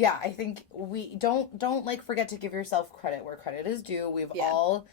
I think we don't like forget to give yourself credit where credit is due. We've all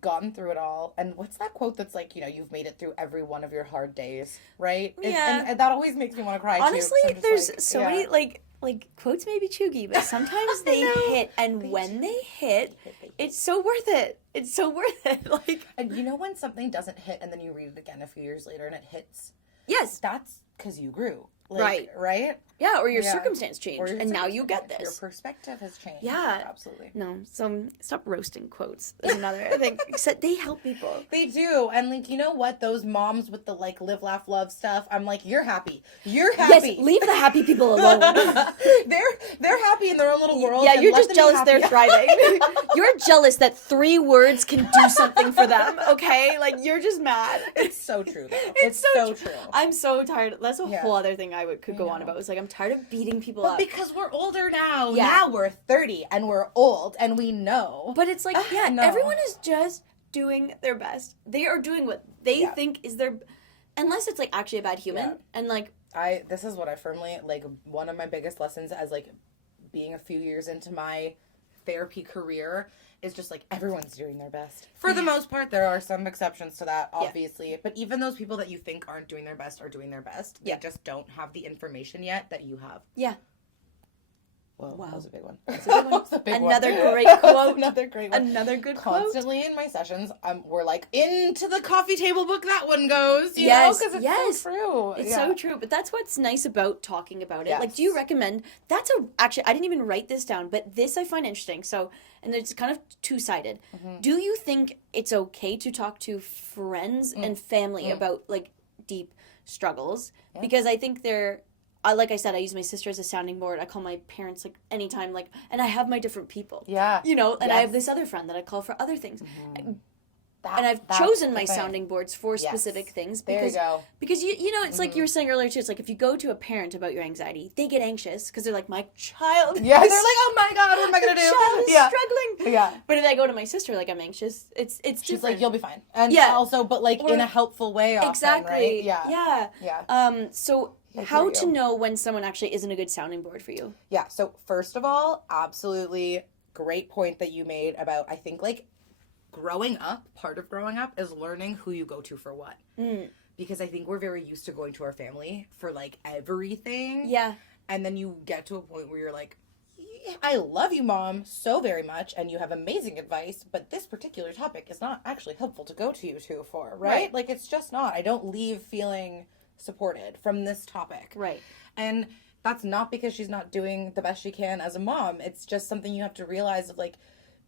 gotten through it all. And what's that quote that's like, you know, you've made it through every one of your hard days, right? And that always makes me want to cry. Honestly, too, there's like, so many like quotes may be chuggy, but sometimes they hit, and when they hit, it's so worth it. It's so worth it. Like, and you know when something doesn't hit and then you read it again a few years later and it hits? Yes. That's because you grew. Like, right? Yeah, or your circumstance changed, and now you get this. Your perspective has changed. Yeah. Absolutely. No, so stop roasting quotes. That's another thing. Except they help people. They do. And, like, you know what? Those moms with the, like, live, laugh, love stuff, I'm like, you're happy. You're happy. Yes, leave the happy people alone. They're happy in their own little world. Yeah, you're just jealous they're thriving. You're jealous that 3 words can do something for them, okay? Like, you're just mad. It's so true, though. It's so true. I'm so tired. That's a whole other thing I could go on about. It's like, I'm tired of beating people up. But because we're older now. Yeah. Now we're 30 and we're old and we know. But it's like, everyone is just doing their best. They are doing what they think is their... Unless it's, like, actually a bad human. Yeah. And, like... This is what I firmly... Like, one of my biggest lessons as, like, being a few years into my therapy career is just, like, everyone's doing their best. For the most part, there are some exceptions to that, obviously. Yeah. But even those people that you think aren't doing their best are doing their best. They just don't have the information yet that you have. Yeah. Whoa, wow. That was a big one. That's a big one. Another great quote. Another great one. Another good quote. Constantly in my sessions, we're like, into the coffee table book that one goes, you know? Because it's so true. It's so true. But that's what's nice about talking about it. Yes. Like, do you recommend... Actually, I didn't even write this down, but this I find interesting. So, and it's kind of two-sided. Mm-hmm. Do you think it's okay to talk to friends and family about, like, deep struggles? Yeah. Because I think they're... like I said, I use my sister as a sounding board. I call my parents, like, anytime, like, and I have my different people. Yeah. You know, and I have this other friend that I call for other things. Mm-hmm. And I've chosen my sounding boards for specific things. Because, there you go. Because, you know, it's like you were saying earlier, too. It's like if you go to a parent about your anxiety, they get anxious because they're like, my child. Yeah, they're like, oh my God, what am I going to do? My child is struggling. Yeah. But if I go to my sister, like, I'm anxious, it's She's different. Like, you'll be fine. And also, but, like, in a helpful way often, exactly. Right? Yeah. So... How to know when someone actually isn't a good sounding board for you? Yeah, so first of all, absolutely great point that you made about, I think, like, growing up, part of growing up is learning who you go to for what. Mm. Because I think we're very used to going to our family for, like, everything. Yeah. And then you get to a point where you're like, I love you, Mom, so very much, and you have amazing advice, but this particular topic is not actually helpful to go to you two for, right? Like, it's just not. I don't leave feeling... supported from this topic. Right. And that's not because she's not doing the best she can as a mom. It's just something you have to realize of, like,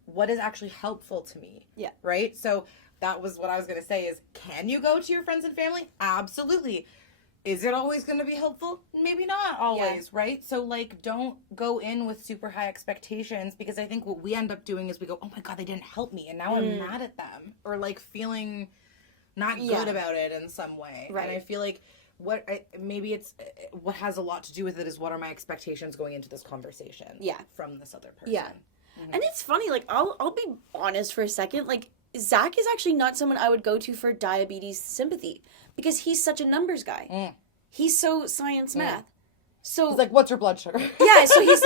what is actually helpful to me. Yeah. Right? So that was what I was going to say is, can you go to your friends and family? Absolutely. Is it always going to be helpful? Maybe not always, right? So, like, don't go in with super high expectations, because I think what we end up doing is we go, oh my God, they didn't help me, and now I'm mad at them. Or, like, feeling not good about it in some way. Right. And I feel like maybe it's what has a lot to do with it is, what are my expectations going into this conversation from this other person. Yeah. Mm-hmm. And it's funny, like, I'll be honest for a second, like, Zach is actually not someone I would go to for diabetes sympathy, because he's such a numbers guy. Mm. He's so science math. So he's like, what's your blood sugar? Yeah, so he's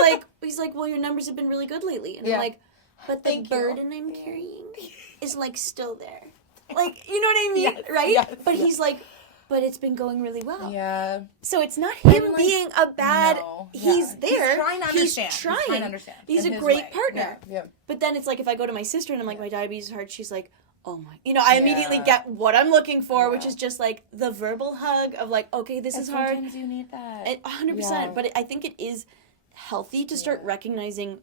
like, well, your numbers have been really good lately. And I'm like, but the burden I'm carrying is, like, still there. Like, you know what I mean? Yes, right? Yes, but he's like, but it's been going really well. Yeah. So it's not him being a bad... No. He's there. He's trying to understand. He's trying to understand. He's a great partner. Yeah. But then it's like, if I go to my sister and I'm like, my diabetes is hard, she's like, oh my... You know, I immediately get what I'm looking for, which is just like the verbal hug of like, okay, this is hard. Sometimes you need that. 100%. Yeah. But I think it is healthy to start recognizing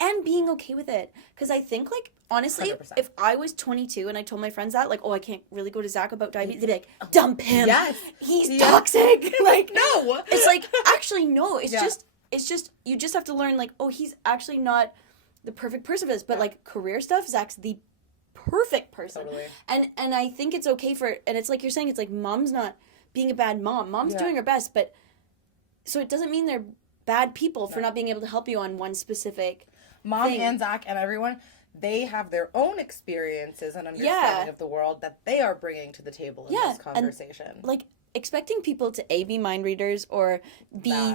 and being okay with it. Because I think, like, honestly, 100%. If I was 22 and I told my friends that, like, oh, I can't really go to Zach about diabetes, they'd be like, dump him. Yes. He's toxic. Like, no. It's like, actually, no. It's just, you just have to learn, like, oh, he's actually not the perfect person for this. But, like, career stuff, Zach's the perfect person. Totally. And I think it's okay for, and it's like you're saying, it's like mom's not being a bad mom. Mom's doing her best, but, so it doesn't mean they're bad people for not being able to help you on one specific Mom and Zach and everyone, they have their own experiences and understanding of the world that they are bringing to the table in this conversation. And, like, expecting people to be mind readers or be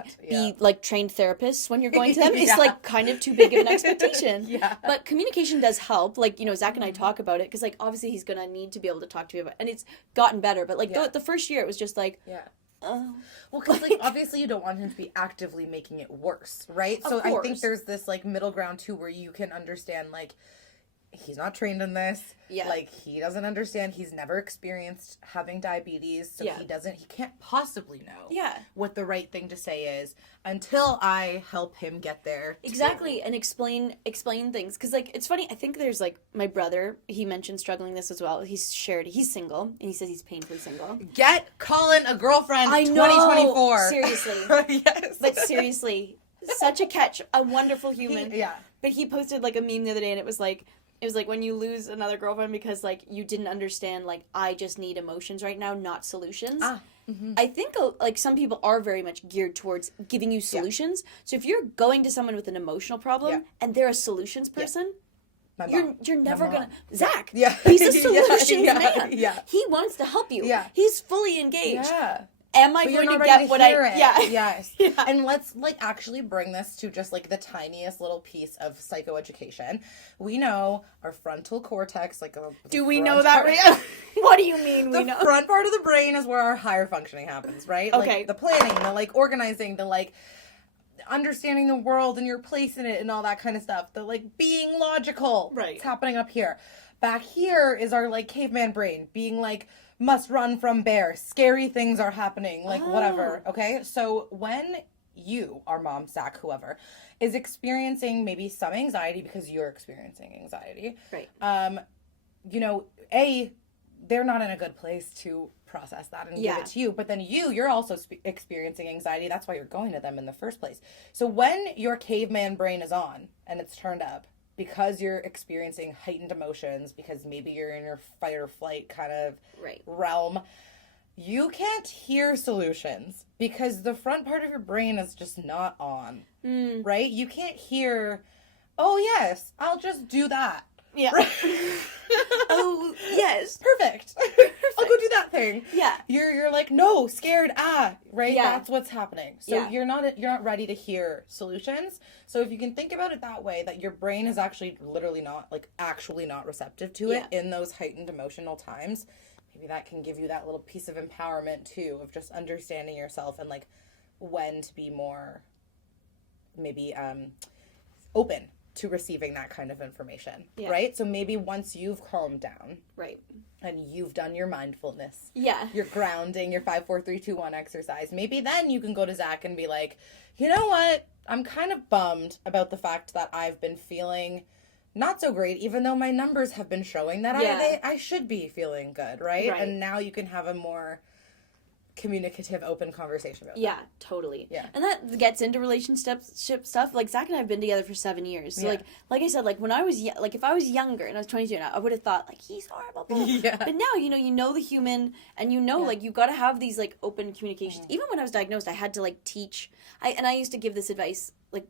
like trained therapists when you're going to them is like kind of too big of an expectation. But communication does help. Like, you know, Zach and I talk about it because, like, obviously he's gonna need to be able to talk to me about it, and it's gotten better. But like the first year, it was just like. Well, because, like, obviously you don't want him to be actively making it worse, right? So I think there's this, like, middle ground, too, where you can understand, like, he's not trained in this. Like, he doesn't understand. He's never experienced having diabetes, so he can't possibly know what the right thing to say is until I help him get there. Exactly, and explain things. Because, like, it's funny, I think there's, like, my brother, he mentioned struggling this as well. He's single, and he says he's painfully single. Get Colin a girlfriend. I know. 2024. Seriously. Yes. But seriously, such a catch, a wonderful human. But he posted, like, a meme the other day, and it was like when you lose another girlfriend because, like, you didn't understand, like, I just need emotions right now, not solutions. I think, like, some people are very much geared towards giving you solutions. So if you're going to someone with an emotional problem and they're a solutions person, you're never gonna... Zach, he's a solutions man. He wants to help you. He's fully engaged. Am I going to get what I... Yes. And let's, like, actually bring this to just, like, the tiniest little piece of psychoeducation. We know our frontal cortex, like... Do we know that, right? What do you mean we know? The front part of the brain is where our higher functioning happens, right? Okay. Like, the planning, the, like, organizing, the, like... understanding the world and your place in it and all that kind of stuff. The, like, being logical. Right. It's happening up here. Back here is our, like, caveman brain. Being, like... must run from bear. Scary things are happening. Like, whatever. Okay? So, when you, our mom, Zach, whoever, is experiencing maybe some anxiety because you're experiencing anxiety. Right. You know, they're not in a good place to process that and give it to you. But then you're also experiencing anxiety. That's why you're going to them in the first place. So, when your caveman brain is on and it's turned up, because you're experiencing heightened emotions, because maybe you're in your fight or flight kind of realm, you can't hear solutions because the front part of your brain is just not on, right? You can't hear, oh, yes, I'll just do that. Yeah. Right? Oh, yes. Perfect. I'll go do that thing. Yeah. You're like, no, scared, right? Yeah. That's what's happening. So you're not ready to hear solutions. So if you can think about it that way, that your brain is actually literally not, like, actually not receptive to it in those heightened emotional times, maybe that can give you that little piece of empowerment too, of just understanding yourself and, like, when to be more maybe open to receiving that kind of information, right? So maybe once you've calmed down, right, and you've done your mindfulness, your grounding, your 5, 4, 3, 2, 1 exercise, maybe then you can go to Zach and be like, you know what? I'm kind of bummed about the fact that I've been feeling not so great, even though my numbers have been showing that I should be feeling good, right? And now you can have a more communicative, open conversation about that. Totally. And that gets into relationship stuff. Like, Zach and I have been together for 7 years. So, like I said, like, when I was, like, if I was younger and I was 22, I would have thought, like, he's horrible. But now, you know the human, and like, you got to have these, like, open communications. Even when I was diagnosed, I had to, like, teach. I used to give this advice, like,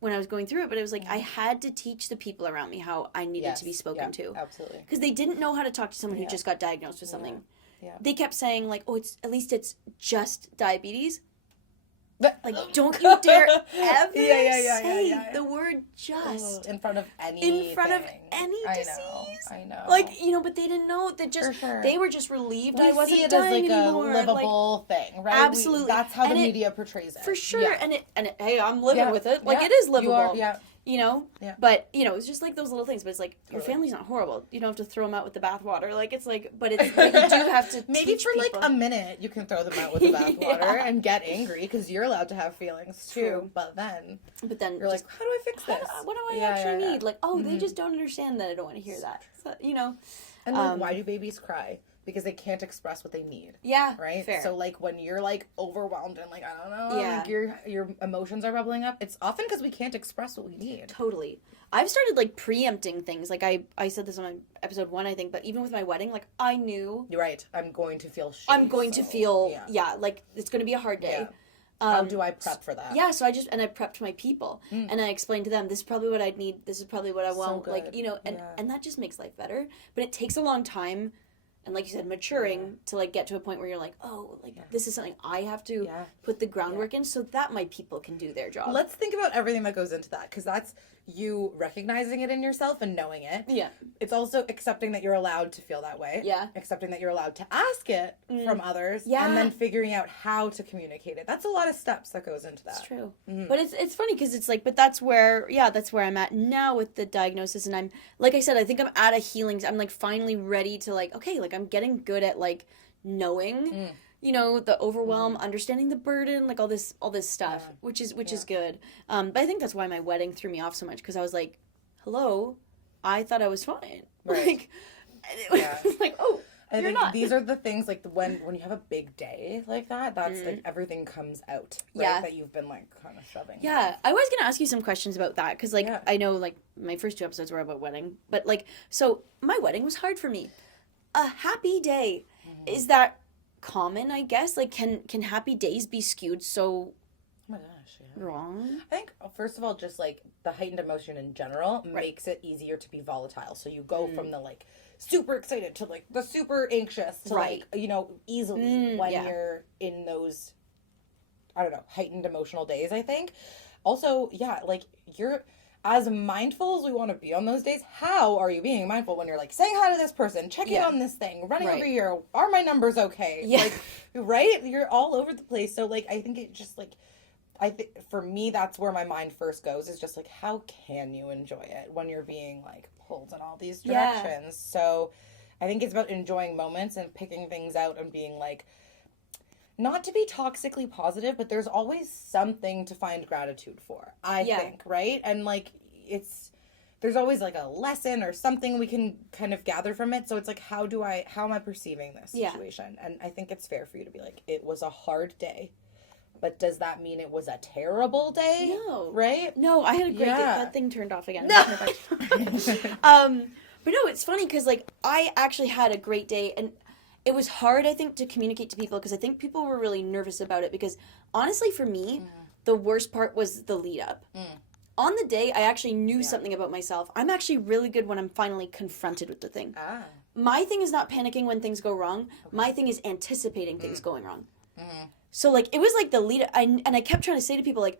when I was going through it, but it was like, I had to teach the people around me how I needed to be spoken to. Absolutely. Because they didn't know how to talk to someone who just got diagnosed with something. They kept saying, like, oh, it's just diabetes. Like, don't you dare ever say the word just. In front of anything. In front of any disease. I know. Like, but they didn't know. They were just relieved I wasn't dying anymore. We see it as, like, a livable thing, right? Absolutely. That's how the media portrays it. For sure. Yeah. And hey, I'm living with it. Like, it is livable. But, it's just, like, those little things. But it's, like, your family's not horrible. You don't have to throw them out with the bathwater. Like, it's, like, but it's, like, you do have to maybe for, people. Like, a minute you can throw them out with the bathwater and get angry because you're allowed to have feelings, too. True. But then you're just, like, how do I fix this? What do I actually need? Like, they just don't understand that I don't want to hear that. So, And, like, why do babies cry? Because they can't express what they need. Yeah. Right? Fair. So, like, when you're, like, overwhelmed and, like, I don't know, like, your emotions are bubbling up, it's often because we can't express what we need. Totally. I've started, like, preempting things. Like, I said this on episode 1, I think, but even with my wedding, like, I knew... You're right. I'm going to feel shitty. I'm going to feel, like, it's going to be a hard day. Yeah. How do I prep for that? Yeah, so I prepped my people. And I explained to them, this is probably what I'd need, this is probably what I want. Good. Like, and that just makes life better. But it takes a long time... And like you said, maturing to like get to a point where you're like, this is something I have to put the groundwork in so that my people can do their job. Let's think about everything that goes into that, because that's you recognizing it in yourself and knowing it. Yeah. It's also accepting that you're allowed to feel that way. Yeah. Accepting that you're allowed to ask it from others. Yeah. And then figuring out how to communicate it. That's a lot of steps that goes into that. It's true. Mm-hmm. But it's funny because it's like, but that's where I'm at now with the diagnosis. And I'm, like I said, I think I'm at a healing. I'm like finally ready to like, okay, like I'm getting good at like knowing, the overwhelm, understanding the burden, like all this stuff, which is good. But I think that's why my wedding threw me off so much, because I was like, hello, I thought I was fine. Right. Like, like, oh, I you're think not. these are the things like when you have a big day like that, that's like everything comes out, right? Yeah. That you've been like kind of shoving. Yeah, I was gonna ask you some questions about that because like I know like my first 2 episodes were about wedding, but like so my wedding was hard for me. A happy day, is that common? I guess like can happy days be skewed so? Oh my gosh, yeah. Wrong. I think first of all, just like the heightened emotion in general makes it easier to be volatile. So you go from the like super excited to like the super anxious to like easily when you're in those heightened emotional days. I think also like you're as mindful as we want to be on those days. How are you being mindful when you're like saying hi to this person, checking on this thing, running over here, are my numbers okay? Like, right, you're all over the place. So like I think it just like I think for me that's where my mind first goes, is just like how can you enjoy it when you're being like pulled in all these directions. So I think it's about enjoying moments and picking things out and being like, not to be toxically positive, but there's always something to find gratitude for, I think, right? And like there's always like a lesson or something we can kind of gather from it. So it's like, how am I perceiving this situation? And I think it's fair for you to be like, it was a hard day. But does that mean it was a terrible day? No. Right? No, I had a great day. That thing turned off again. No. But no, it's funny because, like, I actually had a great day. And it was hard, I think, to communicate to people because I think people were really nervous about it. Because, honestly, for me, the worst part was the lead up. On the day, I actually knew something about myself. I'm actually really good when I'm finally confronted with the thing. My thing is not panicking when things go wrong. My thing is anticipating things going wrong. So, like, it was, like, the lead... and I kept trying to say to people, like,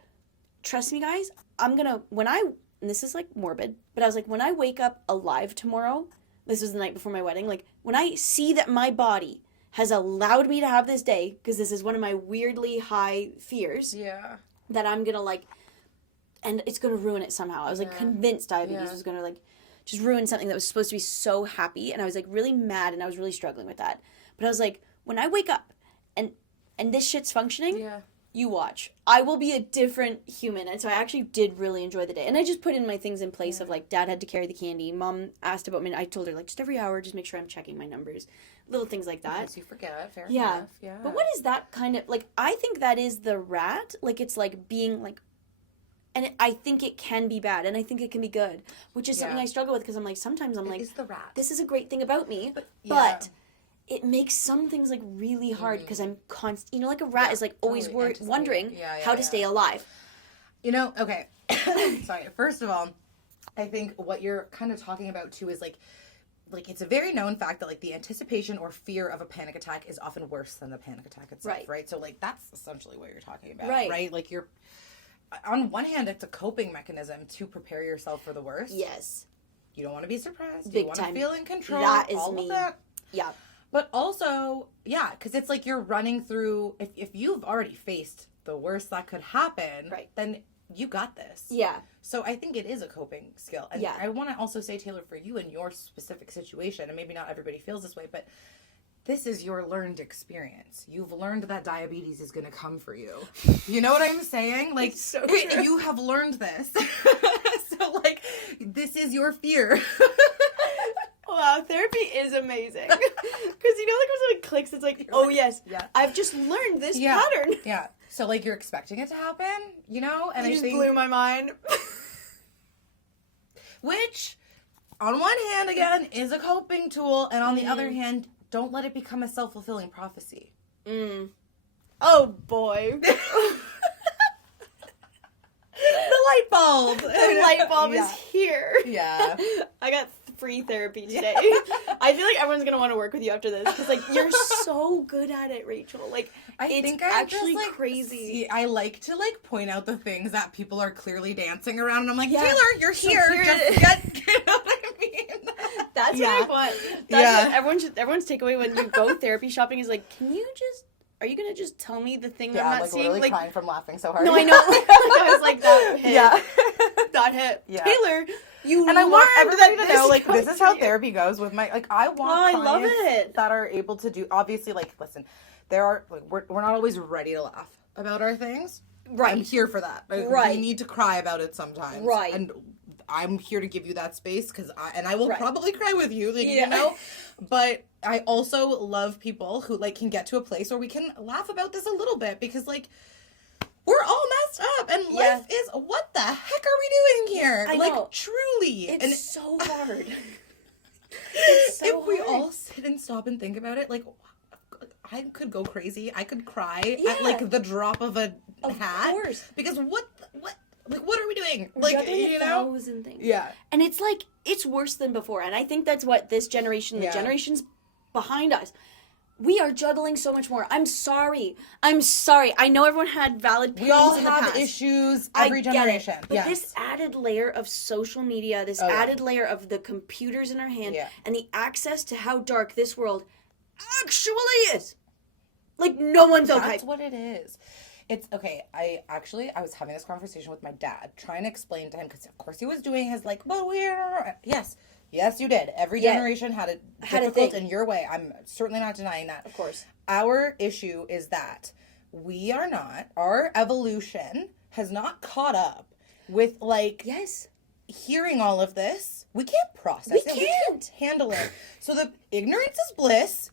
trust me, guys, I'm gonna... And this is, like, morbid, but I was like, when I wake up alive tomorrow, this was the night before my wedding, like, when I see that my body has allowed me to have this day, because this is one of my weirdly high fears, that I'm gonna, like... And it's gonna ruin it somehow. I was, like, convinced diabetes was gonna, like, just ruin something that was supposed to be so happy, and I was, like, really mad, and I was really struggling with that. But I was like, when I wake up, and this shit's functioning, you watch. I will be a different human. And so I actually did really enjoy the day. And I just put in my things in place of, like, Dad had to carry the candy. Mom asked about me. I told her, like, just every hour, just make sure I'm checking my numbers. Little things like that. Because you forget. Fair enough. Yeah. But what is that kind of, like, I think that is the rat. Like, it's, like, being, like, and I think it can be bad. And I think it can be good. Which is something I struggle with because I'm, like, sometimes I'm, like, it's the rat. This is a great thing about me. But it makes some things, like, really hard because I'm constant, like a rat is, like, always wondering how to stay alive. Okay. Sorry. First of all, I think what you're kind of talking about, too, is, like, like, it's a very known fact that, like, the anticipation or fear of a panic attack is often worse than the panic attack itself, right? So, like, that's essentially what you're talking about, right? Like, you're, on one hand, it's a coping mechanism to prepare yourself for the worst. Yes. You don't want to be surprised. Big you want time. to feel in control. That is all me. of that. Yeah. But also, yeah, because it's like you're running through, if you've already faced the worst that could happen, then you got this. Yeah. So I think it is a coping skill. And I want to also say, Taylor, for you in your specific situation, and maybe not everybody feels this way, but this is your learned experience. You've learned that diabetes is going to come for you. You know what I'm saying? Like, so true. You have learned this. So, like, this is your fear. Wow, therapy is amazing. Because, you know, like, when it clicks, it's like, oh, yes, I've just learned this pattern. Yeah. So, like, you're expecting it to happen, you know? And you just blew my mind. Which, on one hand, again, is a coping tool. And on the other hand, don't let it become a self-fulfilling prophecy. Oh, boy. The light bulb. The light bulb is here. Yeah. I got free therapy today. I feel like everyone's going to want to work with you after this. Because, like, you're so good at it, Rachel. Like, it's actually just, like, crazy. I like to, like, point out the things that people are clearly dancing around. And I'm like, Taylor, you're so here. Just you know what I mean? That's what I want. That's what everyone's takeaway when you go therapy shopping is like, are you going to just tell me the thing I'm not seeing? Really crying from laughing so hard. No, I know. I was like, that hit. That hit. Yeah. Taylor, and I want everybody to know, like, this is how therapy goes with my, like, I want clients that are able to do, obviously, like, listen, there are, like, we're not always ready to laugh about our things. Right. I'm here for that. Like, we need to cry about it sometimes. Right. And I'm here to give you that space because I will probably cry with you, like, you know, but I also love people who, like, can get to a place where we can laugh about this a little bit because, like, we're all messed up and life is, what the heck are we doing here? I like, know. Truly. It's so hard. If we all sit and stop and think about it, like, I could go crazy. I could cry at, like, the drop of a hat. Of course. Because what are we doing? Like, you know? 1,000 things. Yeah. And it's like, it's worse than before. And I think that's what this generation, the generations behind us, we are juggling so much more. I'm sorry. I know everyone had valid points. We all in the have past. issues, every generation. But this added layer of social media, this added layer of the computers in our hand, and the access to how dark this world actually is. Like, no one's okay. That's what it is. It's okay. I was having this conversation with my dad, trying to explain to him, because of course he was doing his, like, well, we're, yes, you did. Every generation had it difficult in your way. I'm certainly not denying that. Of course. Our issue is that our evolution has not caught up with, like, hearing all of this. We can't process it. We can't handle it. So the ignorance is bliss.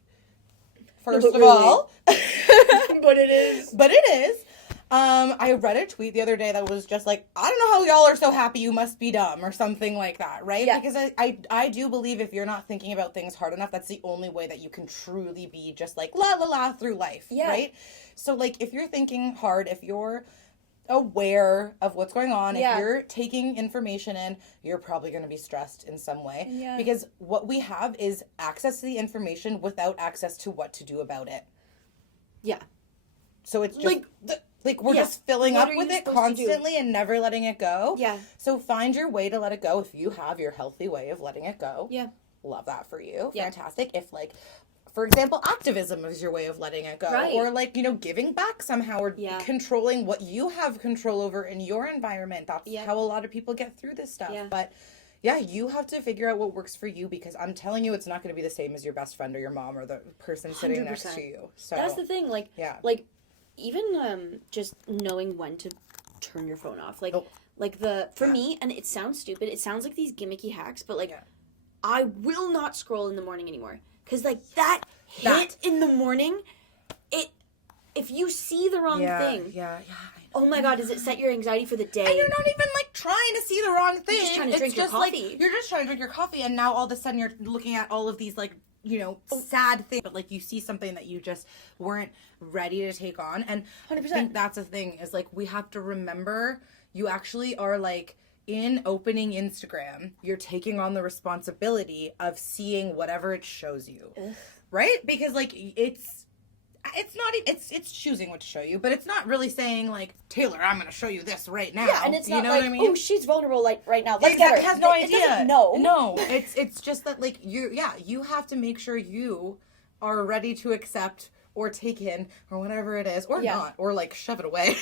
First of all. But it is. I read a tweet the other day that was just like, I don't know how y'all are so happy, you must be dumb, or something like that, right? Yeah. Because I do believe if you're not thinking about things hard enough, that's the only way that you can truly be just like la la la through life, right? So, like, if you're thinking hard, if you're aware of what's going on, if you're taking information in, you're probably going to be stressed in some way. Yeah. Because what we have is access to the information without access to what to do about it. Yeah. So it's just we're just filling up with it constantly and never letting it go. Yeah. So find your way to let it go if you have your healthy way of letting it go. Yeah. Love that for you. Yeah. Fantastic. If, like, for example, activism is your way of letting it go. Right. Or, like, you know, giving back somehow or controlling what you have control over in your environment. That's how a lot of people get through this stuff. Yeah. But you have to figure out what works for you, because I'm telling you, it's not going to be the same as your best friend or your mom or the person sitting 100%. Next to you. So that's the thing. Like, even just knowing when to turn your phone off. Like, for me, and it sounds stupid, it sounds like these gimmicky hacks, but, like, I will not scroll in the morning anymore. Because, like, that hit in the morning, if you see the wrong thing, oh my God, does it set your anxiety for the day? And you're not even, like, trying to see the wrong thing. You're just trying to drink your coffee. Like, you're just trying to drink your coffee, and now all of a sudden you're looking at all of these, like, you know, sad things. But, like, you see something that you just weren't ready to take on. And 100%. I think that's the thing, is, like, we have to remember you actually are, like, in opening Instagram, you're taking on the responsibility of seeing whatever it shows you. Ugh. Right? Because, like, it's not even, it's choosing what to show you, but it's not really saying, like, Taylor, I'm going to show you this right now. Yeah, and it's not know like, what I mean? Oh, she's vulnerable, like, right now. Let's get her. It has no idea. No, it's just that, like, you have to make sure you are ready to accept or take in or whatever it is, or not, or, like, shove it away.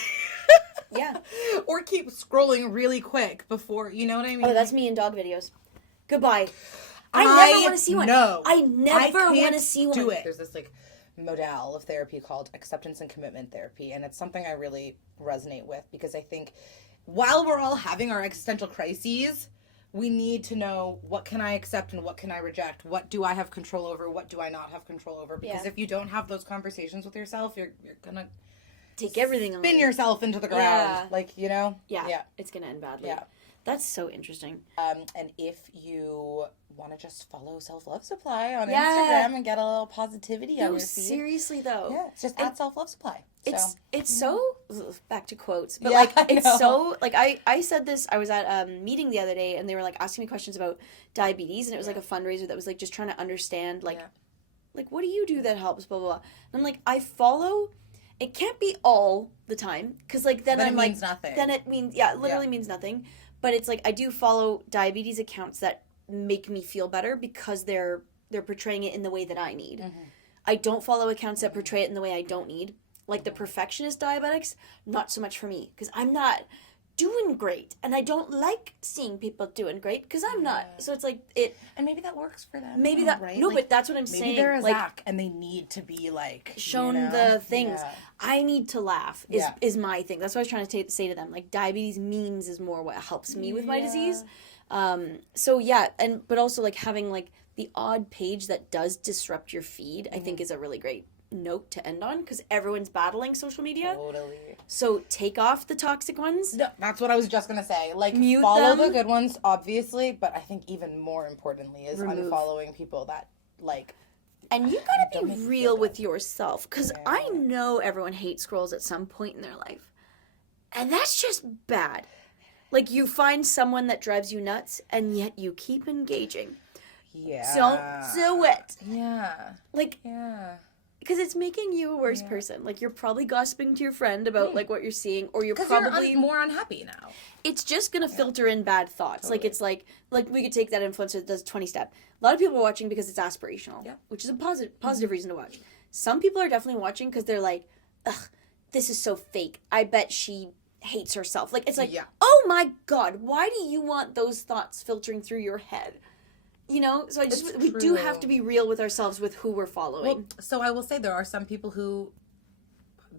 Yeah. Or keep scrolling really quick before, you know what I mean? Oh, that's me in dog videos. Goodbye. I never want to see one. No. I never want to see one. Do it. There's this, like, modal of therapy called acceptance and commitment therapy, and it's something I really resonate with, because I think while we're all having our existential crises, we need to know, what can I accept and what can I reject? What do I have control over? What do I not have control over? Because if you don't have those conversations with yourself, you're gonna take everything spin yourself into the ground. Yeah. Like, you know? Yeah. It's gonna end badly. Yeah. That's so interesting. And if you want to just follow Self-Love Supply on Instagram and get a little positivity on your feed. Seriously though. Yeah, it's just at Self-Love Supply. It's so, back to quotes, but like, it's so, like, I said this, I was at a meeting the other day, and they were, like, asking me questions about diabetes, and it was, like, a fundraiser that was, like, just trying to understand, like, what do you do that helps, blah, blah, blah. And I'm like, I follow, it can't be all the time, because, like, then I'm like, nothing. Then it means, it literally means nothing, but it's, like, I do follow diabetes accounts that make me feel better, because they're portraying it in the way that I need. Mm-hmm. I don't follow accounts that portray it in the way I don't need. Like the perfectionist diabetics, not so much for me, because I'm not doing great, and I don't like seeing people doing great, because I'm not. So it's like it, and maybe that works for them. Maybe that right? no, like, but that's what I'm saying. Maybe they're a like, Zach, and they need to be like shown the things. Yeah. I need to laugh is my thing. That's what I was trying to say to them. Like, diabetes memes is more what helps me with my disease. So yeah, but also, like, having, like, the odd page that does disrupt your feed, I think is a really great note to end on, because everyone's battling social media. Totally. So take off the toxic ones. No, that's what I was just gonna say. Like, mute follow them. The good ones, obviously, but I think even more importantly is unfollowing people that, like. And you gotta be real with yourself, because I know everyone hate scrolls at some point in their life, and that's just bad. Like, you find someone that drives you nuts, and yet you keep engaging. Yeah. Don't do it. Yeah. Like. Yeah. Because it's making you a worse person. Like, you're probably gossiping to your friend about, like, what you're seeing, or you're probably... you're more unhappy now. It's just going to filter in bad thoughts. Totally. Like, it's like we could take that influencer that does 20-step. A lot of people are watching because it's aspirational, which is a positive reason to watch. Some people are definitely watching because they're like, ugh, this is so fake. I bet she hates herself. Like, it's like, oh my God, why do you want those thoughts filtering through your head? You know, so we do have to be real with ourselves with who we're following. Well, so I will say there are some people who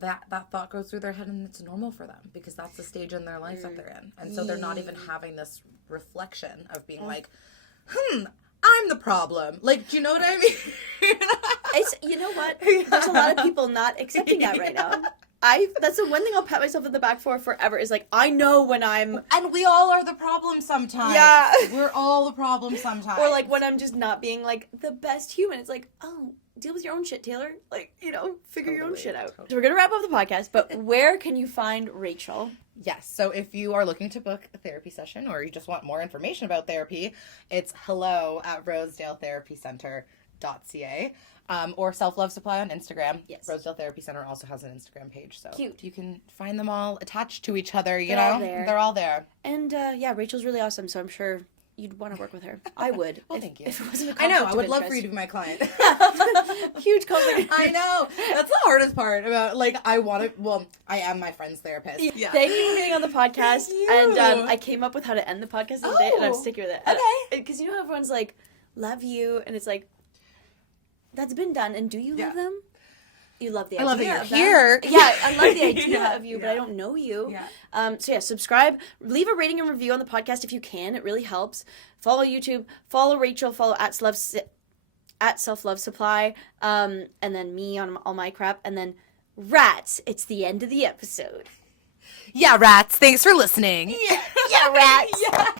that thought goes through their head, and it's normal for them, because that's the stage in their life that they're in. And so they're not even having this reflection of being like, I'm the problem. Like, do you know what I mean? It's, you know what? There's a lot of people not accepting that right now. That's the one thing I'll pat myself in the back for forever, is like, I know when I'm... And we all are the problem sometimes. Yeah. We're all the problem sometimes. Or, like, when I'm just not being, like, the best human. It's like, oh, deal with your own shit, Taylor. Like, you know, figure your own shit out. Totally. So we're going to wrap up the podcast, but where can you find Rachel? Yes, so if you are looking to book a therapy session, or you just want more information about therapy, it's hello@rosedale.psychotherapy or Self-Love Supply on Instagram. Yes. Rosedale Therapy Center also has an Instagram page. So cute. You can find them all attached to each other, They're all there. They're all there. And, Rachel's really awesome, so I'm sure you'd want to work with her. I would. Well, thank you. If it wasn't a I know, conflict I would of love for you interest. to be my client. Huge compliment. I know. That's the hardest part about, like, I am my friend's therapist. Yeah. Thank you for being on the podcast. And I came up with how to end the podcast the other day, and I'm sticking with it. Okay. Because you know how everyone's like, love you, and it's like, that's been done, and do you love them? You love the idea. I love that of you're here. Yeah, I love the idea of you, but I don't know you. Yeah. Subscribe, leave a rating and review on the podcast if you can. It really helps. Follow YouTube, follow Rachel, follow at Self-Love Supply, and then me on all my crap, and then rats. It's the end of the episode. Yeah, rats. Thanks for listening. Yeah, rats. Yeah.